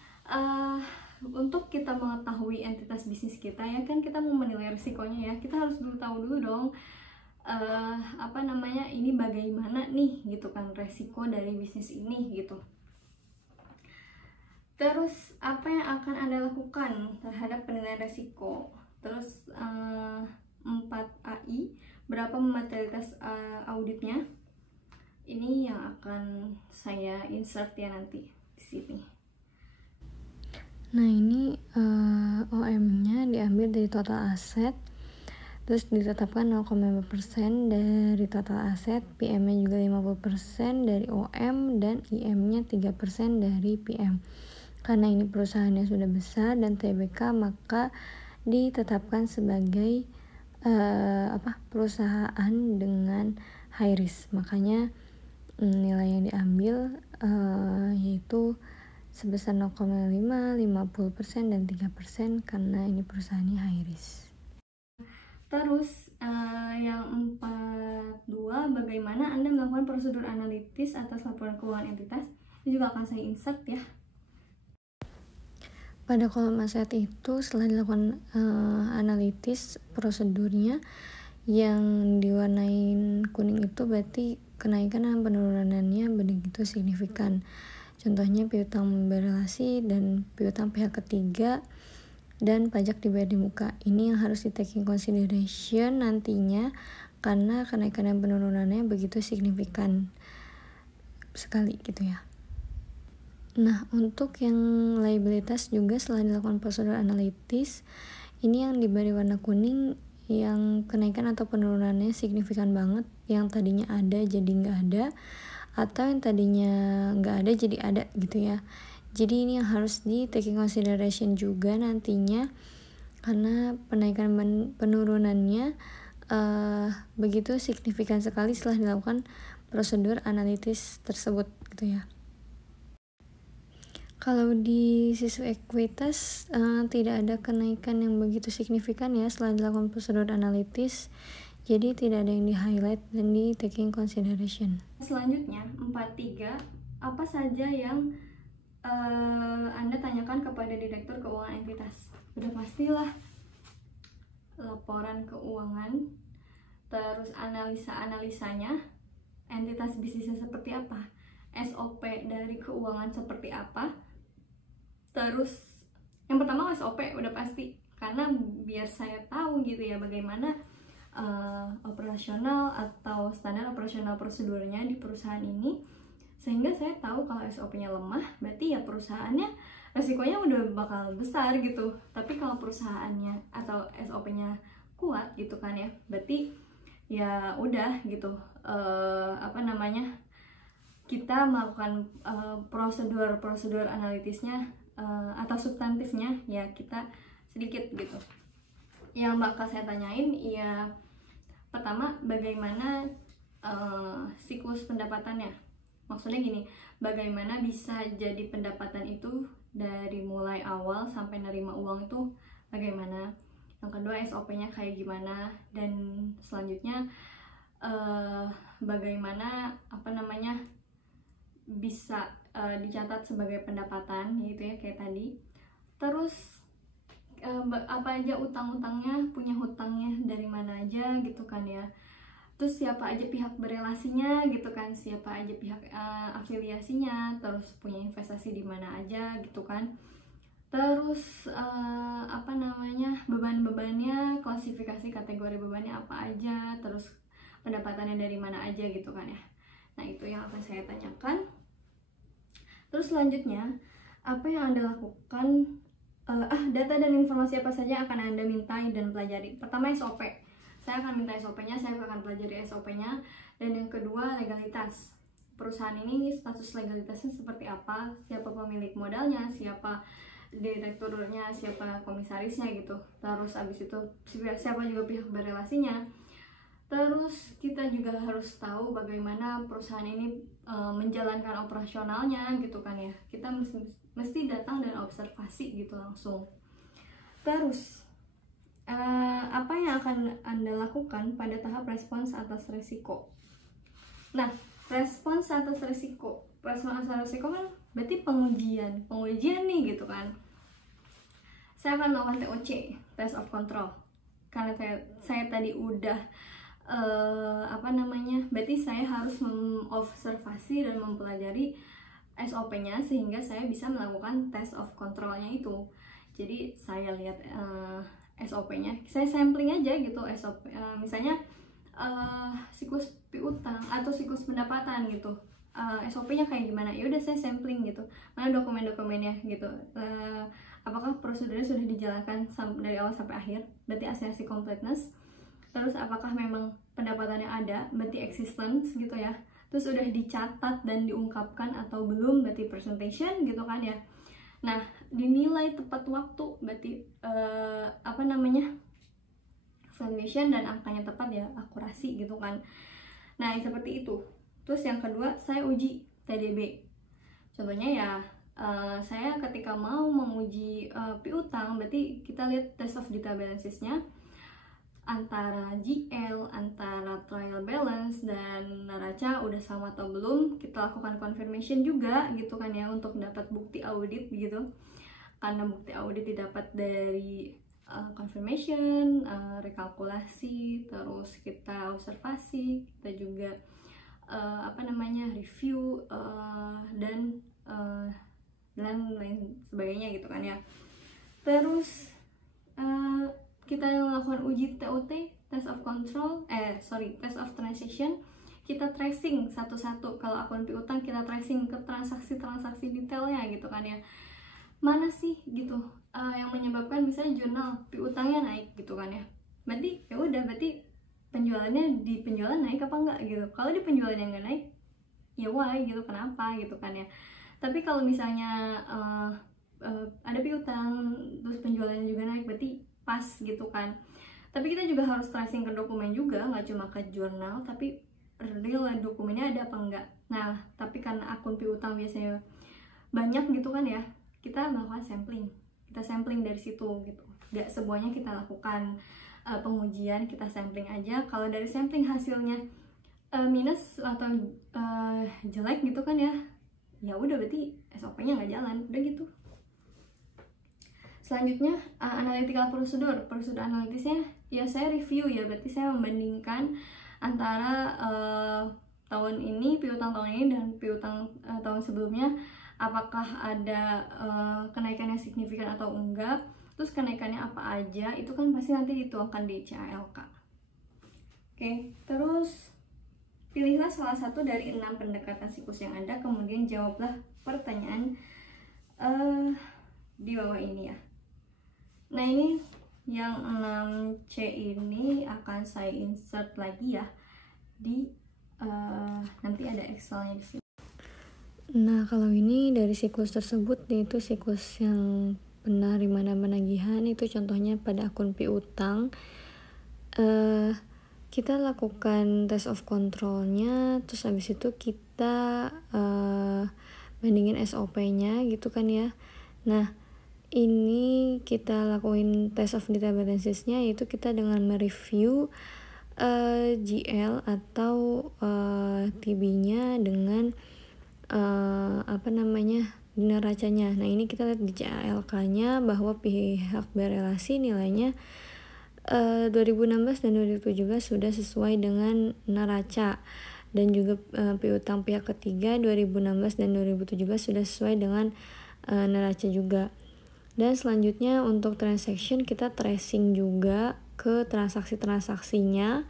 untuk kita mengetahui entitas bisnis kita ya kan, kita mau menilai resikonya ya, kita harus tahu dulu dong ini bagaimana nih gitu kan resiko dari bisnis ini gitu. Terus apa yang akan Anda lakukan terhadap penilaian resiko? Terus 4AI, berapa materialitas auditnya? Ini yang akan saya insert ya nanti di sini. Nah, ini OM-nya diambil dari total aset, terus ditetapkan 0,5% dari total aset, PM-nya juga 50% dari OM, dan IM-nya 3% dari PM. Karena ini perusahaannya sudah besar dan TBK, maka ditetapkan sebagai perusahaan dengan high risk. Makanya nilai yang diambil yaitu sebesar 0,5, 50%, dan 3% karena ini perusahaannya high risk. Terus yang 42, bagaimana Anda melakukan prosedur analitis atas laporan keuangan entitas. Ini juga akan saya insert ya. Pada kolom aset itu setelah dilakukan analitis prosedurnya yang diwarnain kuning itu berarti kenaikan dan penurunannya begitu signifikan. Contohnya piutang berelasi dan piutang pihak ketiga dan pajak dibayar di muka. Ini yang harus di taking consideration nantinya karena kenaikan dan penurunannya begitu signifikan sekali gitu ya. Nah, untuk yang liabilitas juga setelah dilakukan prosedur analitis, ini yang diberi warna kuning yang kenaikan atau penurunannya signifikan banget, yang tadinya ada jadi nggak ada, atau yang tadinya nggak ada jadi ada gitu ya. Jadi ini yang harus di taking consideration juga nantinya karena penaikan penurunannya begitu signifikan sekali setelah dilakukan prosedur analitis tersebut gitu ya. Kalau di sisi ekuitas tidak ada kenaikan yang begitu signifikan ya setelah dilakukan prosedur analitis, jadi tidak ada yang di highlight dan di taking consideration. Selanjutnya 43, apa saja yang Anda tanyakan kepada direktur keuangan entitas? Udah pastilah laporan keuangan, terus analisa-analisanya, entitas bisnisnya seperti apa, SOP dari keuangan seperti apa. Terus yang pertama SOP udah pasti, karena biar saya tahu gitu ya bagaimana operasional atau standar operasional prosedurnya di perusahaan ini, sehingga saya tahu kalau SOP-nya lemah berarti ya perusahaannya resikonya udah bakal besar gitu. Tapi kalau perusahaannya atau SOP-nya kuat gitu kan ya, berarti ya udah gitu kita melakukan prosedur analitisnya atau substantifnya ya kita sedikit gitu. Yang bakal saya tanyain ya pertama bagaimana siklus pendapatannya. Maksudnya gini, bagaimana bisa jadi pendapatan itu dari mulai awal sampai nerima uang itu bagaimana. Yang kedua SOP-nya kayak gimana, dan selanjutnya bagaimana bisa dicatat sebagai pendapatan gitu ya kayak tadi. Terus apa aja utang-utangnya, punya hutangnya dari mana aja gitu kan ya. Terus siapa aja pihak berelasinya gitu kan, siapa aja pihak afiliasinya, terus punya investasi di mana aja gitu kan. Terus beban-bebannya, klasifikasi kategori bebannya apa aja, terus pendapatannya dari mana aja gitu kan ya. Nah itu yang akan saya tanyakan. Terus selanjutnya apa yang Anda lakukan, data dan informasi apa saja akan Anda mintai dan pelajari. Pertama SOP, saya akan minta SOP-nya, saya akan pelajari SOP-nya. Dan yang kedua legalitas, perusahaan ini status legalitasnya seperti apa, siapa pemilik modalnya, siapa direkturnya, siapa komisarisnya gitu. Terus abis itu siapa juga pihak berelasinya. Terus kita juga harus tahu bagaimana perusahaan ini menjalankan operasionalnya gitu kan ya. Kita mesti datang dan observasi gitu langsung. Terus apa yang akan Anda lakukan pada tahap respons atas resiko. Nah, respons atas resiko kan berarti pengujian nih gitu kan. Saya akan melakukan TOC, test of control, karena saya tadi udah berarti saya harus mengobservasi dan mempelajari SOP-nya sehingga saya bisa melakukan test of control-nya itu. Jadi saya lihat SOP-nya, saya sampling aja gitu SOP, misalnya siklus piutang atau siklus pendapatan gitu, SOP-nya kayak gimana, ya udah saya sampling gitu, mana dokumen-dokumennya gitu, apakah prosedurnya sudah dijalankan dari awal sampai akhir, berarti ACAC completeness. Terus apakah memang pendapatannya ada, berarti existence gitu ya. Terus udah dicatat dan diungkapkan atau belum, berarti presentation gitu kan ya. Nah, dinilai tepat waktu berarti valuation dan angkanya tepat ya, akurasi gitu kan. Nah, seperti itu. Terus yang kedua, saya uji TDB. Contohnya ya, saya ketika mau menguji piutang, berarti kita lihat test of data balances-nya antara GL, antara trial balance dan neraca udah sama atau belum. Kita lakukan confirmation juga gitu kan ya, untuk dapat bukti audit gitu. Karena bukti audit didapat dari confirmation, rekalkulasi, terus kita observasi, kita juga review dan lain sebagainya gitu kan ya. Terus kita melakukan uji TOT, test of transaction. Kita tracing satu-satu. Kalau akun piutang kita tracing ke transaksi-transaksi detailnya gitu kan ya. Mana sih gitu yang menyebabkan misalnya jurnal piutangnya naik gitu kan ya. Berarti ya udah, berarti penjualannya di penjualan naik apa enggak gitu. Kalau di penjualannya nggak naik, ya why gitu, kenapa gitu kan ya. Tapi kalau misalnya ada piutang terus penjualannya juga naik, berarti pas gitu kan. Tapi kita juga harus tracing ke dokumen juga, nggak cuma ke jurnal, tapi real dokumennya ada apa enggak. Nah, tapi karena akun piutang biasanya banyak gitu kan ya, kita melakukan sampling. Kita sampling dari situ gitu. Nggak semuanya kita lakukan pengujian, kita sampling aja. Kalau dari sampling hasilnya minus atau jelek gitu kan ya, ya udah berarti SOP-nya nggak jalan, udah gitu. Selanjutnya analytical prosedur analitisnya ya saya review ya, berarti saya membandingkan antara tahun ini, piutang tahun ini dan piutang tahun sebelumnya, apakah ada kenaikan yang signifikan atau enggak, terus kenaikannya apa aja, itu kan pasti nanti dituangkan di CALK. Oke, terus pilihlah salah satu dari 6 pendekatan siklus yang ada, kemudian jawablah pertanyaan di bawah ini ya. Nah, ini yang 6C ini akan saya insert lagi ya di nanti ada Excelnya di sini. Nah, kalau ini dari siklus tersebut, yaitu siklus yang penerimaan dan penagihan, itu contohnya pada akun piutang. Kita lakukan test of control-nya, terus habis itu kita bandingin SOP-nya gitu kan ya. Nah, ini kita lakuin test of data balances-nya, yaitu kita dengan mereview GL atau TB-nya dengan neracanya. Nah, ini kita lihat di CALK-nya bahwa pihak berelasi nilainya 2016 dan 2017 sudah sesuai dengan neraca, dan juga piutang pihak ketiga 2016 dan 2017 sudah sesuai dengan neraca juga. Dan selanjutnya untuk transaction kita tracing juga ke transaksi-transaksinya.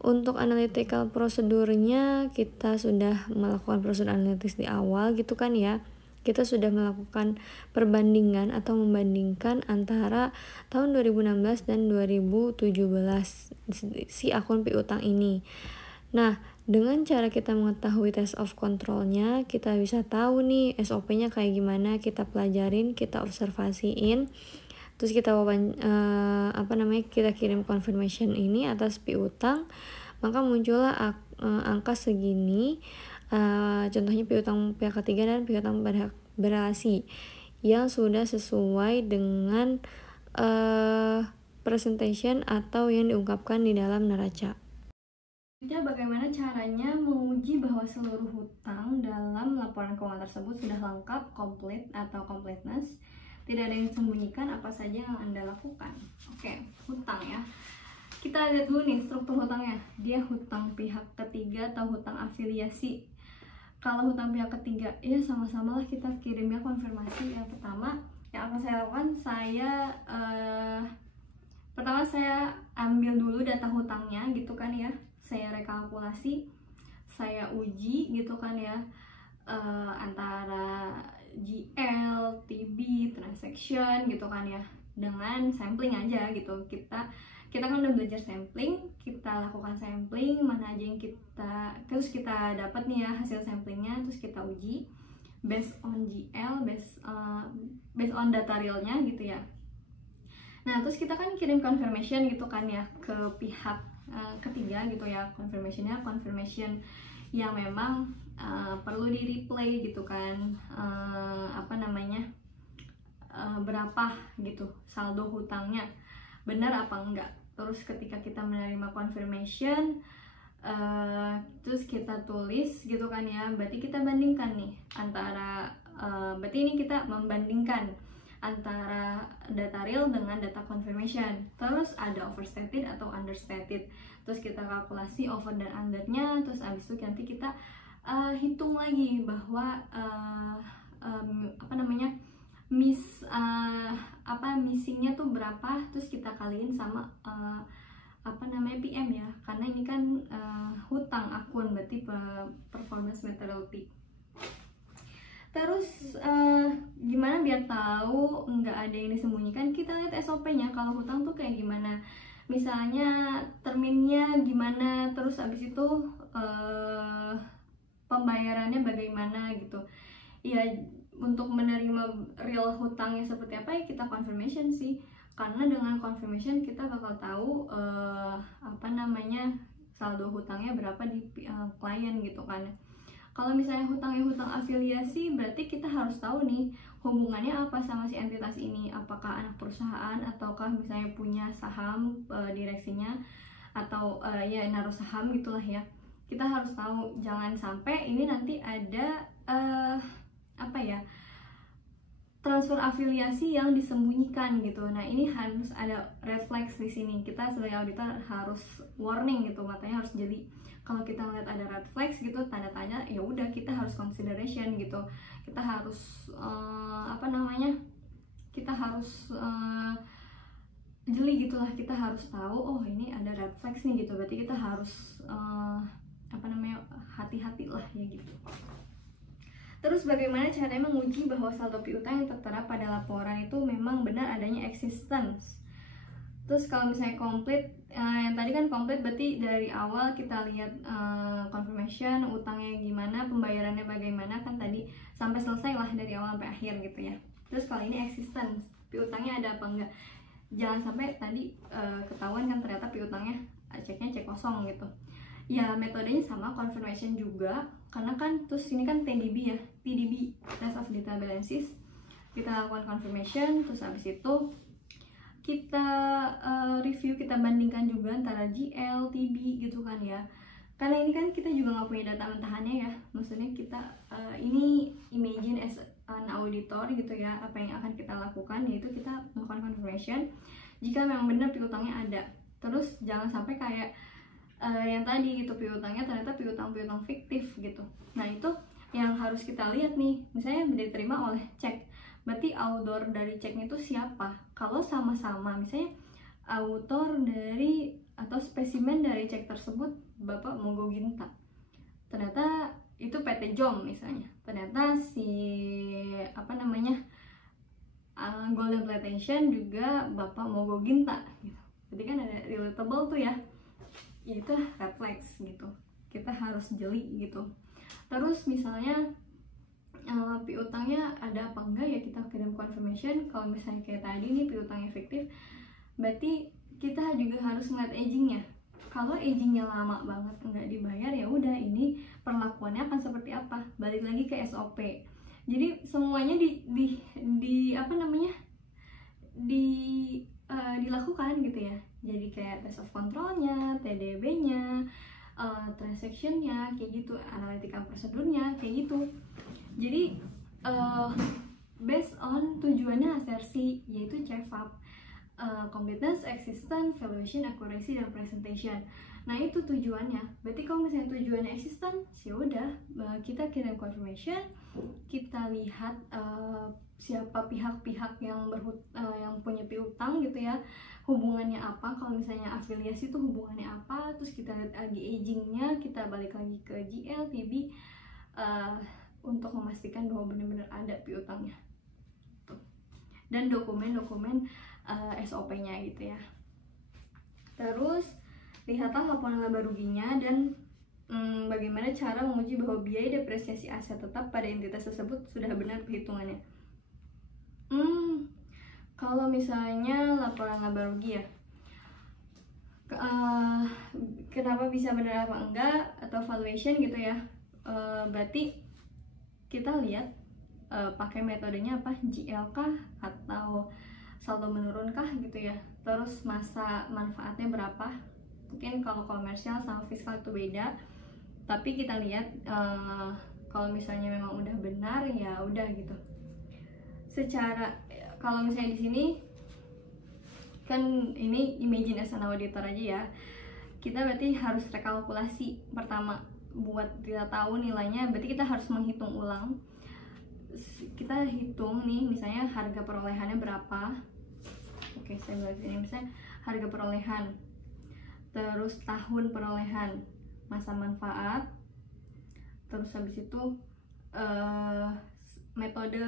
Untuk analytical prosedurnya kita sudah melakukan prosedur analitis di awal gitu kan ya. Kita sudah melakukan perbandingan atau membandingkan antara tahun 2016 dan 2017 si akun piutang ini. Nah, dengan cara kita mengetahui test of control-nya, kita bisa tahu nih SOP-nya kayak gimana, kita pelajarin, kita observasiin, terus kita kita kirim confirmation ini atas piutang, maka muncullah angka segini. Contohnya piutang pihak ketiga dan piutang berelasi yang sudah sesuai dengan presentation atau yang diungkapkan di dalam neraca. Bagaimana caranya menguji bahwa seluruh hutang dalam laporan keuangan tersebut sudah lengkap, komplit atau completeness, tidak ada yang disembunyikan, apa saja yang Anda lakukan. Oke, hutang ya. Kita lihat dulu nih struktur hutangnya. Dia hutang pihak ketiga atau hutang afiliasi. Kalau hutang pihak ketiga, ya sama-sama lah kita kirimnya konfirmasi. Yang pertama yang akan saya lakukan, pertama saya ambil dulu data hutangnya gitu kan ya. Saya rekalkulasi, saya uji gitu kan ya, antara GL, TB, transaction gitu kan ya, dengan sampling aja gitu. Kita kan udah belajar sampling, kita lakukan sampling mana aja yang terus kita dapat nih ya hasil samplingnya, terus kita uji. based on GL, based on data realnya gitu ya. Nah terus kita kan kirim confirmation gitu kan ya ke pihak ketiga gitu ya. Confirmation yang memang perlu di replay gitu kan, berapa gitu saldo hutangnya, benar apa enggak. Terus ketika kita menerima confirmation, terus kita tulis gitu kan ya, berarti kita bandingkan nih antara berarti ini kita membandingkan antara data real dengan data confirmation. Terus ada overstated atau understated, terus kita kalkulasi over dan undernya. Terus abis itu nanti kita hitung lagi bahwa missingnya tuh berapa, terus kita kaliin sama PM ya, karena ini kan hutang akun, berarti performance meteorology. Terus gimana biar tahu nggak ada yang disembunyikan? Kita lihat SOP-nya kalau hutang tuh kayak gimana, misalnya terminnya gimana, terus abis itu pembayarannya bagaimana gitu ya. Untuk menerima real hutangnya seperti apa ya kita confirmation sih, karena dengan confirmation kita bakal tahu saldo hutangnya berapa di klien gitu kan. Kalau misalnya hutangnya hutang afiliasi, berarti kita harus tahu nih hubungannya apa sama si entitas ini, apakah anak perusahaan ataukah misalnya punya saham direksinya, atau ya naruh saham gitulah ya. Kita harus tahu, jangan sampai ini nanti ada transfer afiliasi yang disembunyikan gitu. Nah ini harus ada red flags di sini. Kita sebagai auditor harus warning gitu, matanya harus jeli. Kalau kita melihat ada red flags gitu, tanda tanya, ya udah kita harus consideration gitu. Kita harus kita harus jeli gitulah. Kita harus tahu, oh ini ada red flags nih gitu. Berarti kita harus hati-hati lah ya gitu. Terus bagaimana caranya menguji bahwa saldo piutang yang tertera pada laporan itu memang benar adanya existence. Terus kalau misalnya komplit, yang tadi kan komplit berarti dari awal kita lihat confirmation, utangnya gimana, pembayarannya bagaimana, kan tadi sampai selesai lah dari awal sampai akhir gitu ya. Terus kalau ini existence, piutangnya ada apa enggak. Jangan sampai tadi ketahuan kan ternyata piutangnya ceknya cek kosong gitu. Ya metodenya sama, confirmation juga, karena kan terus ini kan TDB ya, TDB, Test of Detail Balances. Kita lakukan confirmation, terus habis itu kita review, kita bandingkan juga antara GL, TB gitu kan ya. Karena ini kan kita juga nggak punya data mentahannya ya, maksudnya kita ini imagine as an auditor gitu ya, apa yang akan kita lakukan yaitu kita melakukan confirmation jika memang benar piutangnya ada. Terus jangan sampai kayak yang tadi gitu, piutangnya ternyata piutang fiktif gitu. Nah itu yang harus kita lihat nih, misalnya diterima oleh cek, berarti autor dari ceknya itu siapa. Kalau sama-sama misalnya autor dari atau spesimen dari cek tersebut Bapak Mogo Ginta, ternyata itu PT JOM misalnya, ternyata si Golden Plantation juga Bapak Mogo Ginta gitu. Jadi kan ada relatable tuh ya, itu refleks gitu, kita harus jeli gitu. Terus misalnya piutangnya ada apa enggak ya, kita kirim confirmation. Kalau misalnya kayak tadi nih piutangnya fiktif, berarti kita juga harus ngeliat agingnya. Kalau agingnya lama banget nggak dibayar, ya udah ini perlakuannya akan seperti apa, balik lagi ke SOP. Jadi semuanya dilakukan gitu ya. Jadi kayak test of controlnya, TDB-nya, transaction-nya, kayak gitu, analitika prosedurnya, kayak gitu. Jadi based on tujuannya asersi, yaitu CFAP, completeness, existence, valuation, accuracy, dan presentation. Nah itu tujuannya. Berarti kalau misalnya tujuannya existence, ya udah kita kirim confirmation, kita lihat siapa pihak-pihak yang punya piutang gitu ya, hubungannya apa. Kalau misalnya afiliasi itu hubungannya apa, terus kita lihat lagi agingnya, kita balik lagi ke GL, TB untuk memastikan bahwa benar-benar ada piutangnya tuh. Dan dokumen-dokumen SOP-nya gitu ya. Terus lihatlah laporan laba ruginya dan bagaimana cara menguji bahwa biaya depresiasi aset tetap pada entitas tersebut sudah benar perhitungannya? Kalau misalnya laporan laba rugi ya, kenapa bisa benar apa enggak, atau valuation gitu ya, berarti kita lihat pakai metodenya apa, GL kah atau saldo menurun kah gitu ya, terus masa manfaatnya berapa. Mungkin kalau komersial sama fiskal itu beda, tapi kita lihat kalau misalnya memang udah benar ya udah gitu. Secara kalau misalnya di sini kan ini imagine as an auditor aja ya, kita berarti harus rekalkulasi pertama buat kita tahu nilainya. Berarti kita harus menghitung ulang, kita hitung nih misalnya harga perolehannya berapa. Oke, saya buat ini misalnya harga perolehan, terus tahun perolehan, masa manfaat, terus habis itu metode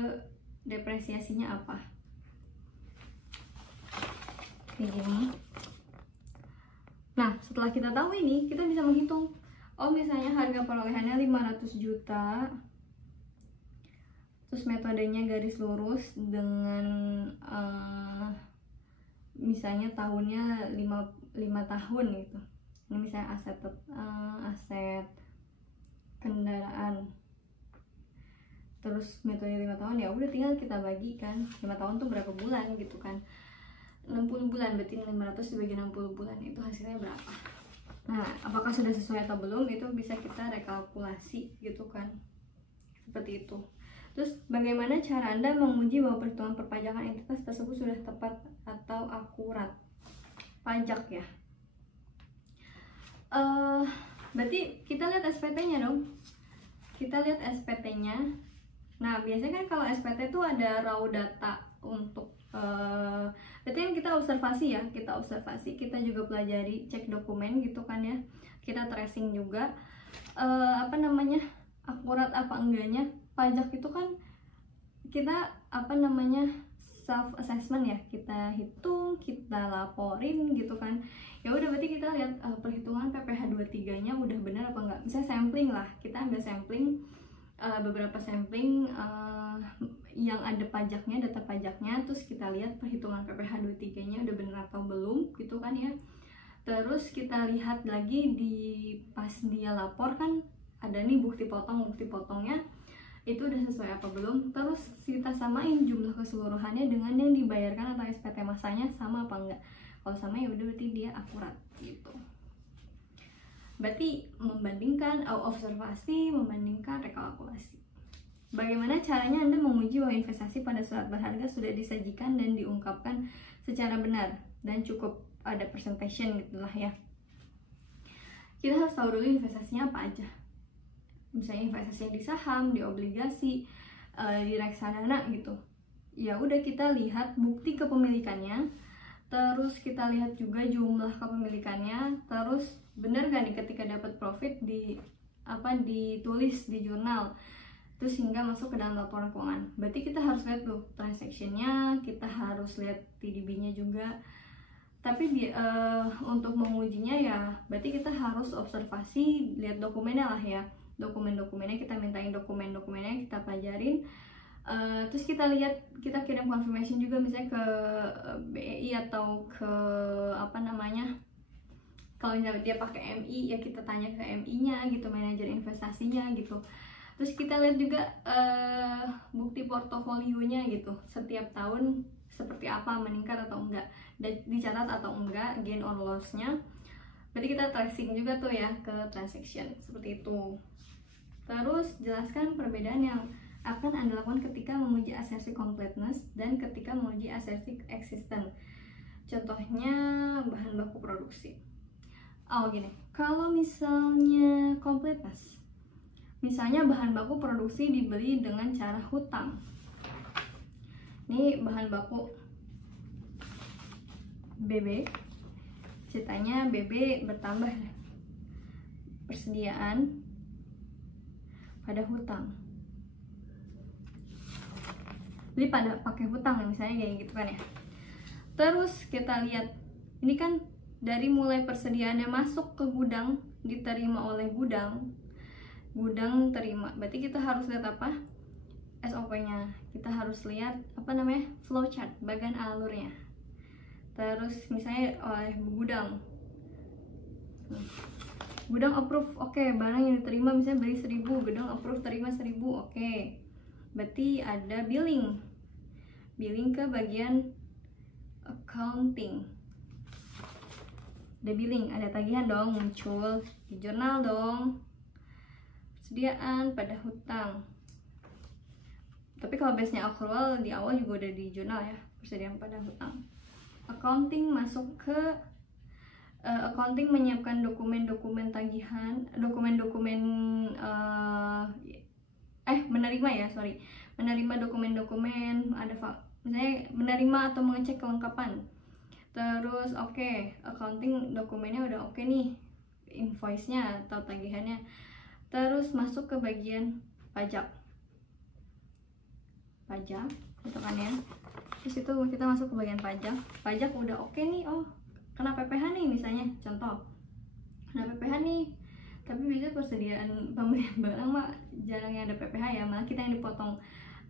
depresiasinya apa, kayak gini. Nah, setelah kita tahu ini, kita bisa menghitung, oh misalnya harga perolehannya 500 juta, terus metodenya garis lurus dengan misalnya tahunnya 5 tahun gitu. Ini misalnya aset kendaraan, terus metode 5 tahun, ya udah tinggal kita bagikan 5 tahun tuh berapa bulan gitu kan, 60 bulan, berarti 500 dibagi 60 bulan itu hasilnya berapa. Nah, apakah sudah sesuai atau belum, itu bisa kita rekalkulasi gitu kan, seperti itu. Terus bagaimana cara Anda menguji bahwa perhitungan perpajakan entitas tersebut sudah tepat atau akurat? Pajak ya, berarti kita lihat SPT-nya dong. Kita lihat SPT-nya. Nah, biasanya kan kalau SPT itu ada raw data untuk berarti kan kita observasi ya, kita juga pelajari, cek dokumen gitu kan ya, kita tracing juga akurat apa enggaknya. Pajak itu kan kita self assessment ya, kita hitung, kita laporin gitu kan. Ya udah, berarti kita lihat perhitungan PPh 23-nya udah benar apa enggak. Misalnya sampling lah, kita ambil sampling, beberapa sampling yang ada pajaknya, data pajaknya, terus kita lihat perhitungan PPh 23-nya udah benar atau belum gitu kan ya. Terus kita lihat lagi di pas dia lapor kan ada nih bukti potongnya itu udah sesuai apa belum. Terus kita samain jumlah keseluruhannya dengan yang dibayarkan atau SPT masanya sama apa enggak. Kalau sama ya udah berarti dia akurat gitu. Berarti membandingkan observasi, membandingkan rekalkulasi. Bagaimana caranya Anda menguji bahwa investasi pada surat berharga sudah disajikan dan diungkapkan secara benar dan cukup ada presentation gitulah ya. Kita harus tahu dulu investasinya apa aja. Misalnya investasi di saham, di obligasi, di reksadana gitu. Ya udah, kita lihat bukti kepemilikannya, terus kita lihat juga jumlah kepemilikannya, terus benar gak nih ketika dapat profit ditulis di jurnal, terus hingga masuk ke dalam laporan keuangan. Berarti kita harus lihat tuh transactionnya, kita harus lihat TDB-nya juga. Tapi untuk mengujinya ya berarti kita harus observasi, lihat dokumennya lah ya. Dokumen-dokumennya, kita mintain dokumen-dokumennya, kita pelajarin, terus kita lihat, kita kirim confirmation juga misalnya ke BEI atau ke kalau dia pakai MI ya kita tanya ke MI-nya gitu, manajer investasinya gitu. Terus kita lihat juga bukti portofolionya gitu, setiap tahun seperti apa, meningkat atau enggak, dan dicatat atau enggak gain or loss-nya. Berarti kita tracing juga tuh ya ke transaction seperti itu. Terus jelaskan perbedaan yang akan Anda lakukan ketika menguji asersi completeness dan ketika menguji asersi existence. Contohnya bahan baku produksi. Oh gini, kalau misalnya completeness, misalnya bahan baku produksi dibeli dengan cara hutang. Ini bahan baku BB, ceritanya BB bertambah persediaan pada hutang, jadi pada pakai hutang misalnya kayak gitu kan ya. Terus kita lihat ini kan dari mulai persediaannya masuk ke gudang diterima oleh gudang terima, berarti kita harus lihat apa? SOP-nya. Kita harus lihat apa namanya? Flowchart, bagian alurnya. Terus misalnya oleh gudang approve, oke, barang yang diterima misalnya beli 1000, gudang approve terima 1000, oke. Berarti ada billing ke bagian accounting. Ada billing, ada tagihan dong muncul di jurnal dong. Persediaan pada hutang. Tapi kalau base-nya accrual di awal juga udah di jurnal ya, persediaan pada hutang. Accounting masuk ke accounting menyiapkan dokumen-dokumen tagihan, menerima dokumen-dokumen, ada misalnya menerima atau mengecek kelengkapan. Terus accounting dokumennya udah oke nih, invoice-nya atau tagihannya. Terus masuk ke bagian pajak gitu kan ya. Terus itu kita masuk ke bagian pajak udah oke nih, oh kena PPh nih misalnya, contoh kena PPh nih, tapi biasanya persediaan pemberian barang mah jarang yang ada PPh ya, malah kita yang dipotong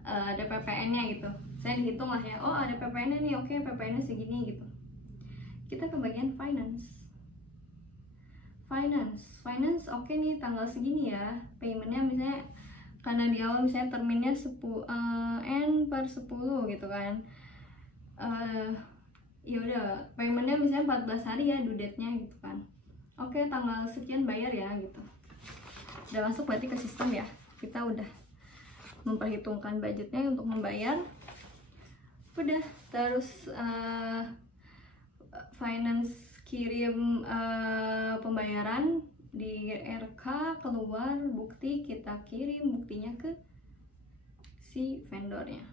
ada PPN-nya gitu. Saya dihitung lah ya, oh ada PPN-nya nih, oke, PPN-nya segini gitu. Kita ke bagian finance oke nih, tanggal segini ya, paymentnya misalnya karena di awal misalnya terminnya N/10 gitu kan, ya udah paymentnya misalnya 14 hari ya due date-nya gitu kan, oke, tanggal sekian bayar ya gitu. Udah masuk berarti ke sistem ya, kita udah memperhitungkan budgetnya untuk membayar. Udah, terus finance kirim pembayaran di RK, keluar bukti, kita kirim buktinya ke si vendornya.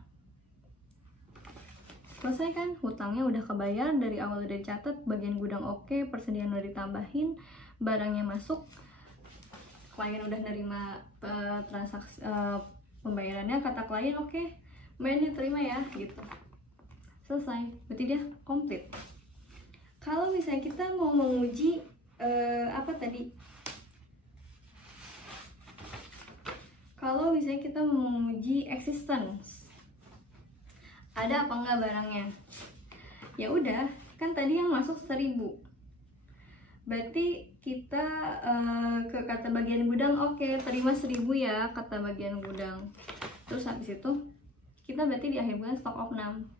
Selesai kan, hutangnya udah kebayar, dari awal udah dicatat, bagian gudang oke, persediaan udah ditambahin, barangnya masuk, klien udah nerima transaksi pembayarannya, kata klien oke, bayarnya terima ya gitu. Selesai, berarti dia komplit. Kalau misalnya kita mau menguji kalau misalnya kita mau menguji existence, ada apa enggak barangnya, ya udah kan tadi yang masuk 1000, berarti kita ke kata bagian gudang, oke, terima 1000 ya kata bagian gudang. Terus habis itu kita berarti di akhir bulan stock of none,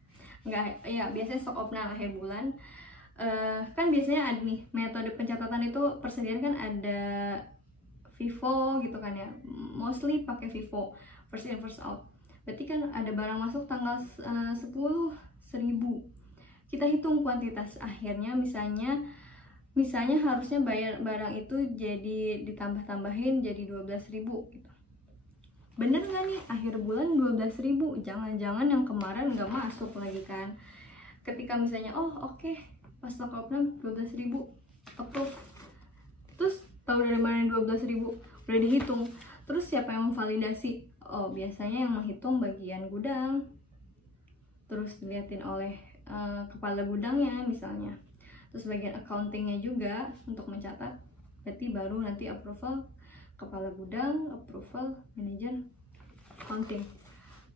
enggak ya, biasanya stock of none akhir bulan. Kan biasanya ada nih metode pencatatan itu, persediaan kan ada FIFO gitu kan ya, mostly pakai FIFO, first in first out. Berarti kan ada barang masuk tanggal 10, 1000, kita hitung kuantitas akhirnya, misalnya harusnya bayar barang itu jadi ditambah-tambahin jadi 12.000 gitu. Bener nggak nih akhir bulan 12.000? Jangan-jangan yang kemarin nggak masuk lagi kan. Ketika misalnya oke, pas stock of none 12.000 approve, terus tahu dari mana 12.000, udah dihitung, terus siapa yang memvalidasi? Oh, biasanya yang menghitung bagian gudang, terus dilihatin oleh kepala gudangnya misalnya, terus bagian accountingnya juga untuk mencatat, berarti baru nanti approval kepala gudang, approval manajer accounting.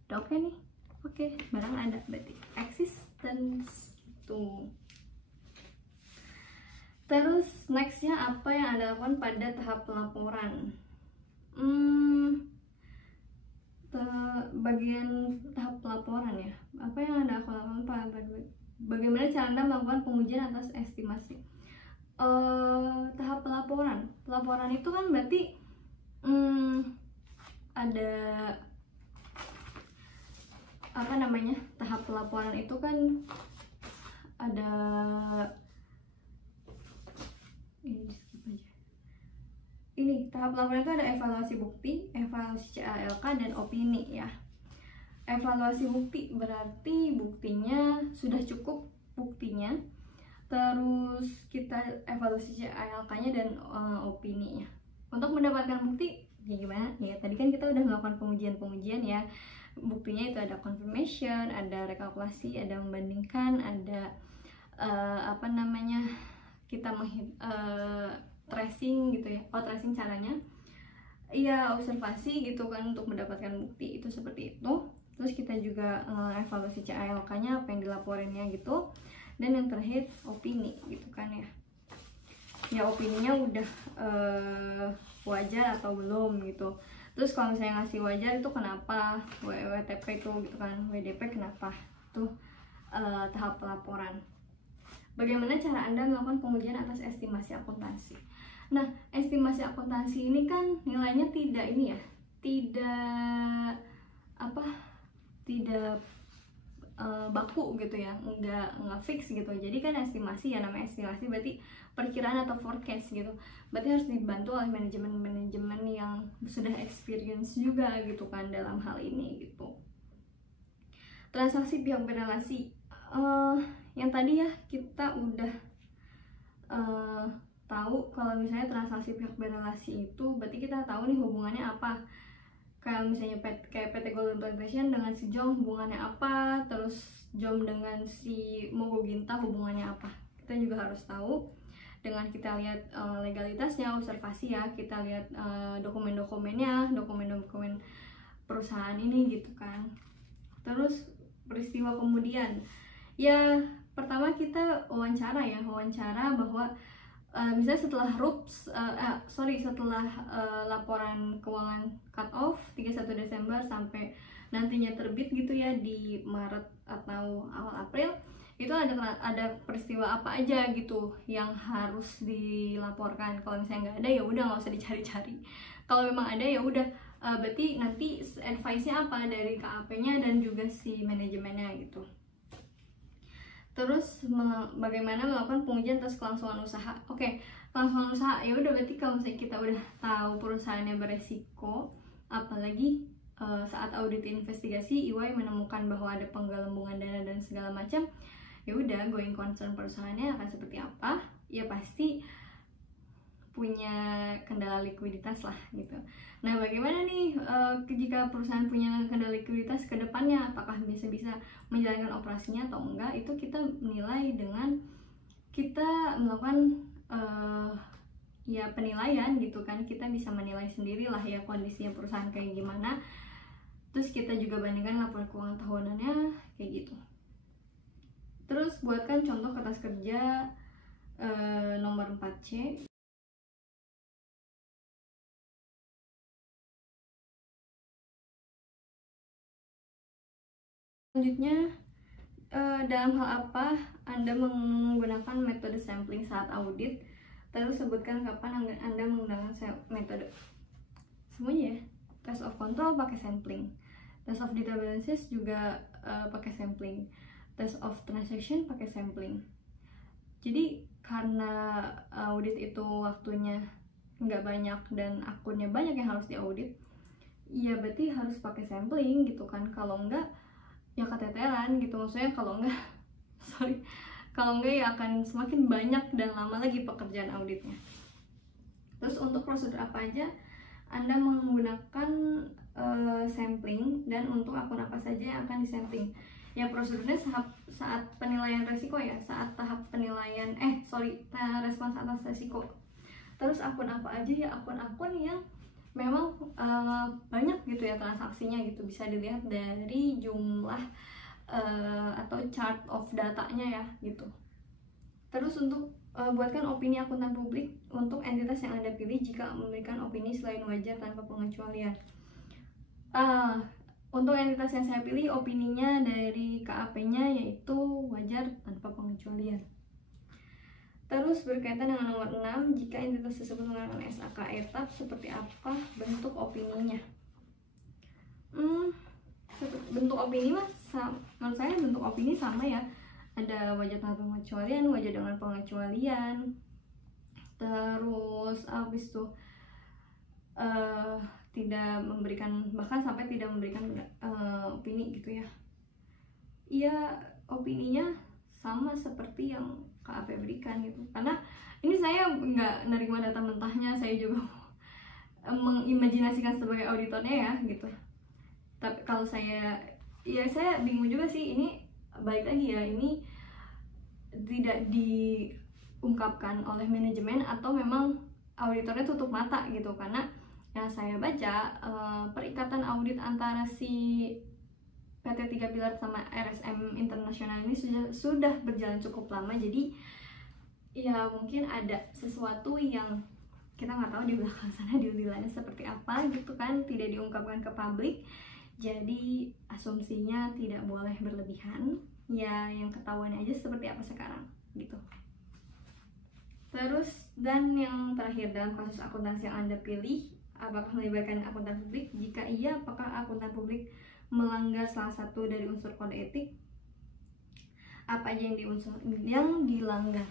Udah oke nih, oke, barang ada, berarti existence tuh. Terus nextnya apa yang Anda lakukan pada tahap pelaporan? Bagian tahap pelaporan ya, apa yang Anda lakukan bagaimana cara Anda melakukan pengujian atas estimasi? Tahap pelaporan itu kan berarti ada apa namanya, tahap pelaporan itu kan ada ini tahap laporan itu ada evaluasi bukti, evaluasi CALK, dan opini ya. Evaluasi bukti berarti buktinya sudah cukup buktinya, terus kita evaluasi CALK-nya dan opininya. Untuk mendapatkan bukti ya gimana ya, tadi kan kita udah melakukan pengujian ya, buktinya itu ada confirmation, ada rekalkulasi, ada membandingkan, ada kita tracing gitu ya. Tracing caranya ya observasi gitu kan untuk mendapatkan bukti itu seperti itu. Terus kita juga evaluasi CALK-nya, apa yang dilaporinnya gitu. Dan yang terakhir opini gitu kan ya. Ya opininya udah wajar atau belum gitu. Terus kalau misalnya ngasih wajar itu kenapa, WTP itu gitu kan, WDP kenapa, tuh tahap pelaporan. Bagaimana cara Anda melakukan pengujian atas estimasi akuntansi? Nah, estimasi akuntansi ini kan nilainya tidak ini ya, tidak baku gitu ya, nggak fix gitu. Jadi kan estimasi ya, namanya estimasi berarti perkiraan atau forecast gitu. Berarti harus dibantu oleh manajemen yang sudah experience juga gitu kan dalam hal ini gitu. Transaksi pihak berelasi, yang tadi ya kita udah tahu kalau misalnya transaksi pihak berelasi itu berarti kita tahu nih hubungannya apa. Kayak misalnya kayak PT Golden Plantation dengan si Jom hubungannya apa, terus Jom dengan si Mogoginta hubungannya apa. Kita juga harus tahu dengan kita lihat legalitasnya, observasi ya, kita lihat dokumen-dokumennya, dokumen-dokumen perusahaan ini gitu kan. Terus peristiwa kemudian ya, pertama kita wawancara bahwa misalnya setelah setelah laporan keuangan cut off 31 Desember sampai nantinya terbit gitu ya di Maret atau awal April, itu ada peristiwa apa aja gitu yang harus dilaporkan. Kalau misalnya nggak ada ya udah nggak usah dicari-cari. Kalau memang ada ya udah, berarti nanti advice-nya apa dari KAP-nya dan juga si manajemennya gitu. Terus bagaimana melakukan pengujian atas kelangsungan usaha? Oke, kelangsungan usaha ya udah, berarti kalau misalnya kita udah tahu perusahaannya beresiko, apalagi saat audit investigasi EY menemukan bahwa ada penggelembungan dana dan segala macam, ya udah going concern perusahaannya akan seperti apa? Ya pasti punya kendala likuiditas lah gitu. Nah, bagaimana nih jika perusahaan punya kendala likuiditas ke depannya, apakah bisa menjalankan operasinya atau enggak? Itu kita menilai dengan kita melakukan ya penilaian gitu kan. Kita bisa menilai sendirilah ya kondisinya perusahaan kayak gimana. Terus kita juga bandingkan laporan keuangan tahunannya kayak gitu. Terus buatkan contoh kertas kerja nomor 4C. Selanjutnya, dalam hal apa Anda menggunakan metode sampling saat audit? Terus sebutkan kapan Anda menggunakan metode. Semuanya ya. Test of control pakai sampling, test of data balances juga pakai sampling, test of transaction pakai sampling. Jadi karena audit itu waktunya nggak banyak dan akunnya banyak yang harus diaudit, ya berarti harus pakai sampling gitu kan. Kalau enggak ya keteteran gitu, maksudnya kalau enggak ya akan semakin banyak dan lama lagi pekerjaan auditnya. Terus untuk prosedur apa aja Anda menggunakan sampling, dan untuk akun apa saja yang akan disampling? Ya prosedurnya saat penilaian resiko ya, saat tahap penilaian respons atas resiko. Terus akun apa aja ya, akun-akun yang memang banyak gitu ya transaksinya gitu, bisa dilihat dari jumlah atau chart of datanya ya gitu. Terus untuk buatkan opini akuntan publik untuk entitas yang Anda pilih jika memberikan opini selain wajar tanpa pengecualian. Untuk entitas yang saya pilih, opininya dari KAP-nya yaitu wajar tanpa pengecualian. Terus berkaitan dengan nomor 6, jika entitas tersebut menggunakan SAK etap, seperti apa bentuk opininya? Bentuk opini mas, menurut saya bentuk opini sama ya. Ada wajar tanpa pengecualian, wajar dengan pengecualian. Terus habis itu tidak memberikan, bahkan sampai tidak memberikan opini gitu ya. Iya, opininya sama seperti yang KAP berikan gitu. Karena ini saya nggak nerima data mentahnya, saya juga mengimajinasikan sebagai auditornya ya gitu. Tapi kalau saya bingung juga sih, ini balik lagi ya, ini tidak diungkapkan oleh manajemen atau memang auditornya tutup mata gitu, karena yang saya baca perikatan audit antara si PT 3 Pilar sama RSM Internasional ini sudah berjalan cukup lama. Jadi ya mungkin ada sesuatu yang kita nggak tahu di belakang sana deal-dealannya seperti apa gitu kan, tidak diungkapkan ke publik. Jadi asumsinya tidak boleh berlebihan, ya yang ketahuan aja seperti apa sekarang gitu. Terus, dan yang terakhir, dalam kasus akuntansi yang Anda pilih, apakah melibatkan akuntan publik? Jika iya, apakah akuntan publik melanggar salah satu dari unsur kode etik? Apa aja yang dilanggar?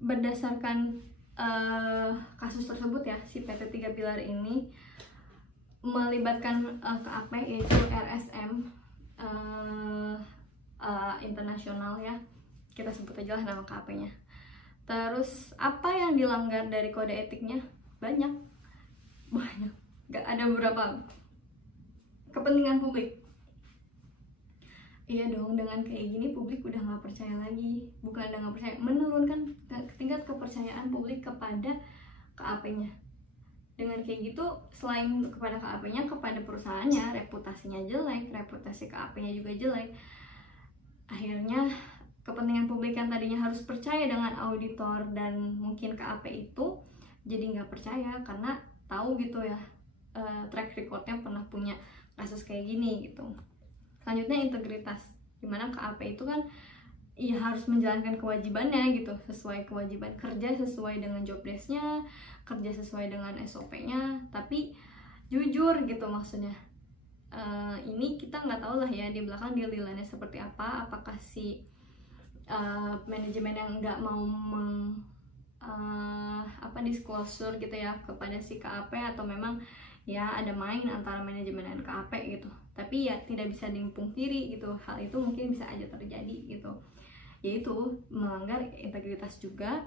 Berdasarkan kasus tersebut ya, si PT 3 Pilar ini melibatkan KAP, yaitu RSM internasional ya, kita sebut aja lah nama KAP-nya. Terus apa yang dilanggar dari kode etiknya? Banyak, gak ada beberapa. Kepentingan publik. Iya dong, dengan kayak gini publik udah nggak percaya lagi. Bukan udah nggak percaya, menurunkan tingkat kepercayaan publik kepada KAP-nya. Dengan kayak gitu, selain kepada KAP-nya, kepada perusahaannya, reputasinya jelek, reputasi KAP-nya juga jelek. Akhirnya kepentingan publik yang tadinya harus percaya dengan auditor dan mungkin KAP itu jadi nggak percaya, karena tahu gitu ya track recordnya pernah punya kasus kayak gini gitu. Selanjutnya integritas, dimana KAP itu kan ya harus menjalankan kewajibannya gitu, sesuai kewajiban kerja, sesuai dengan job desk-nya, kerja sesuai dengan SOP-nya, tapi jujur gitu maksudnya. Ini kita nggak tahu lah ya di belakang deal-dealannya seperti apa, apakah si manajemen yang nggak mau disclosure gitu ya kepada si KAP, atau memang ya ada main antara manajemen dan KAP gitu. Tapi ya tidak bisa dipungkiri gitu, hal itu mungkin bisa aja terjadi gitu, yaitu melanggar integritas juga.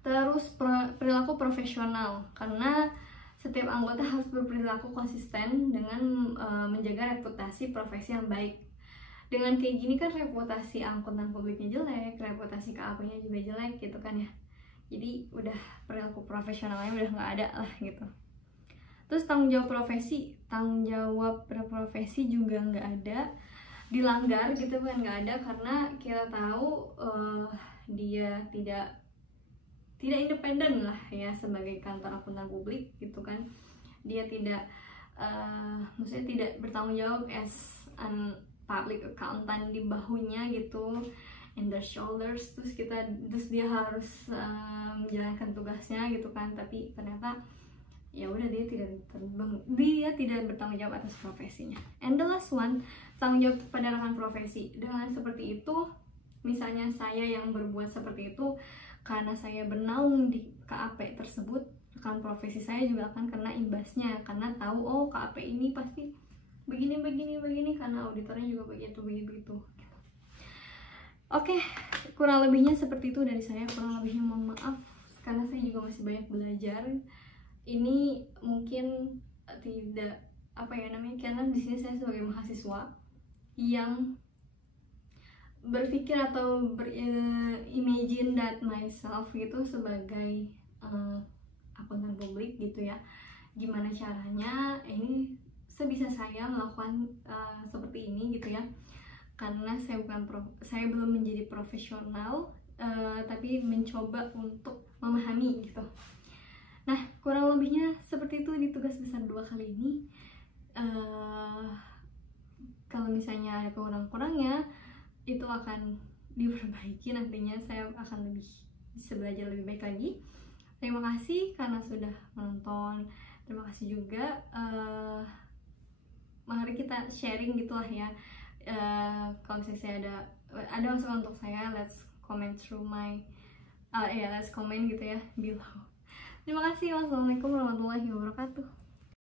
Terus perilaku profesional, karena setiap anggota harus berperilaku konsisten dengan menjaga reputasi profesi yang baik. Dengan kayak gini kan reputasi akuntan publiknya jelek, reputasi KAP-nya juga jelek gitu kan ya. Jadi udah perilaku profesionalnya udah nggak ada lah gitu. Terus tanggung jawab profesi juga nggak ada, dilanggar gitu kan, nggak ada, karena kita tahu dia tidak independen lah ya sebagai kantor akuntan publik gitu kan. Dia tidak maksudnya tidak bertanggung jawab as an public accountant di bahunya gitu, in the shoulders. Terus dia harus menjalankan tugasnya gitu kan, tapi ternyata ya udah dia tidak bertanggung jawab atas profesinya. And the last one, tanggung jawab pada rekan profesi. Dengan seperti itu, misalnya saya yang berbuat seperti itu karena saya bernaung di KAP tersebut, rekan profesi saya juga akan kena imbasnya, karena tahu oh KAP ini pasti begini karena auditornya juga begitu. Oke, kurang lebihnya seperti itu dari saya. Kurang lebihnya mohon maaf, karena saya juga masih banyak belajar. Ini mungkin tidak karena di sini saya sebagai mahasiswa yang berpikir atau imagine that myself gitu sebagai akuntan publik gitu ya. Gimana caranya ini sebisa saya melakukan seperti ini gitu ya. Karena saya belum menjadi profesional, tapi mencoba untuk memahami gitu. Nah, kurang lebihnya seperti itu di tugas besar 2 kali ini. Kalau misalnya ada kurang-kurangnya, itu akan diperbaiki nantinya. Saya akan bisa belajar lebih baik lagi. Terima kasih karena sudah menonton. Terima kasih juga. Mari kita sharing gitulah ya. Kalau misalnya saya ada masukan untuk saya, let's comment through let's comment gitu ya below. Terima kasih. Wassalamualaikum warahmatullahi wabarakatuh.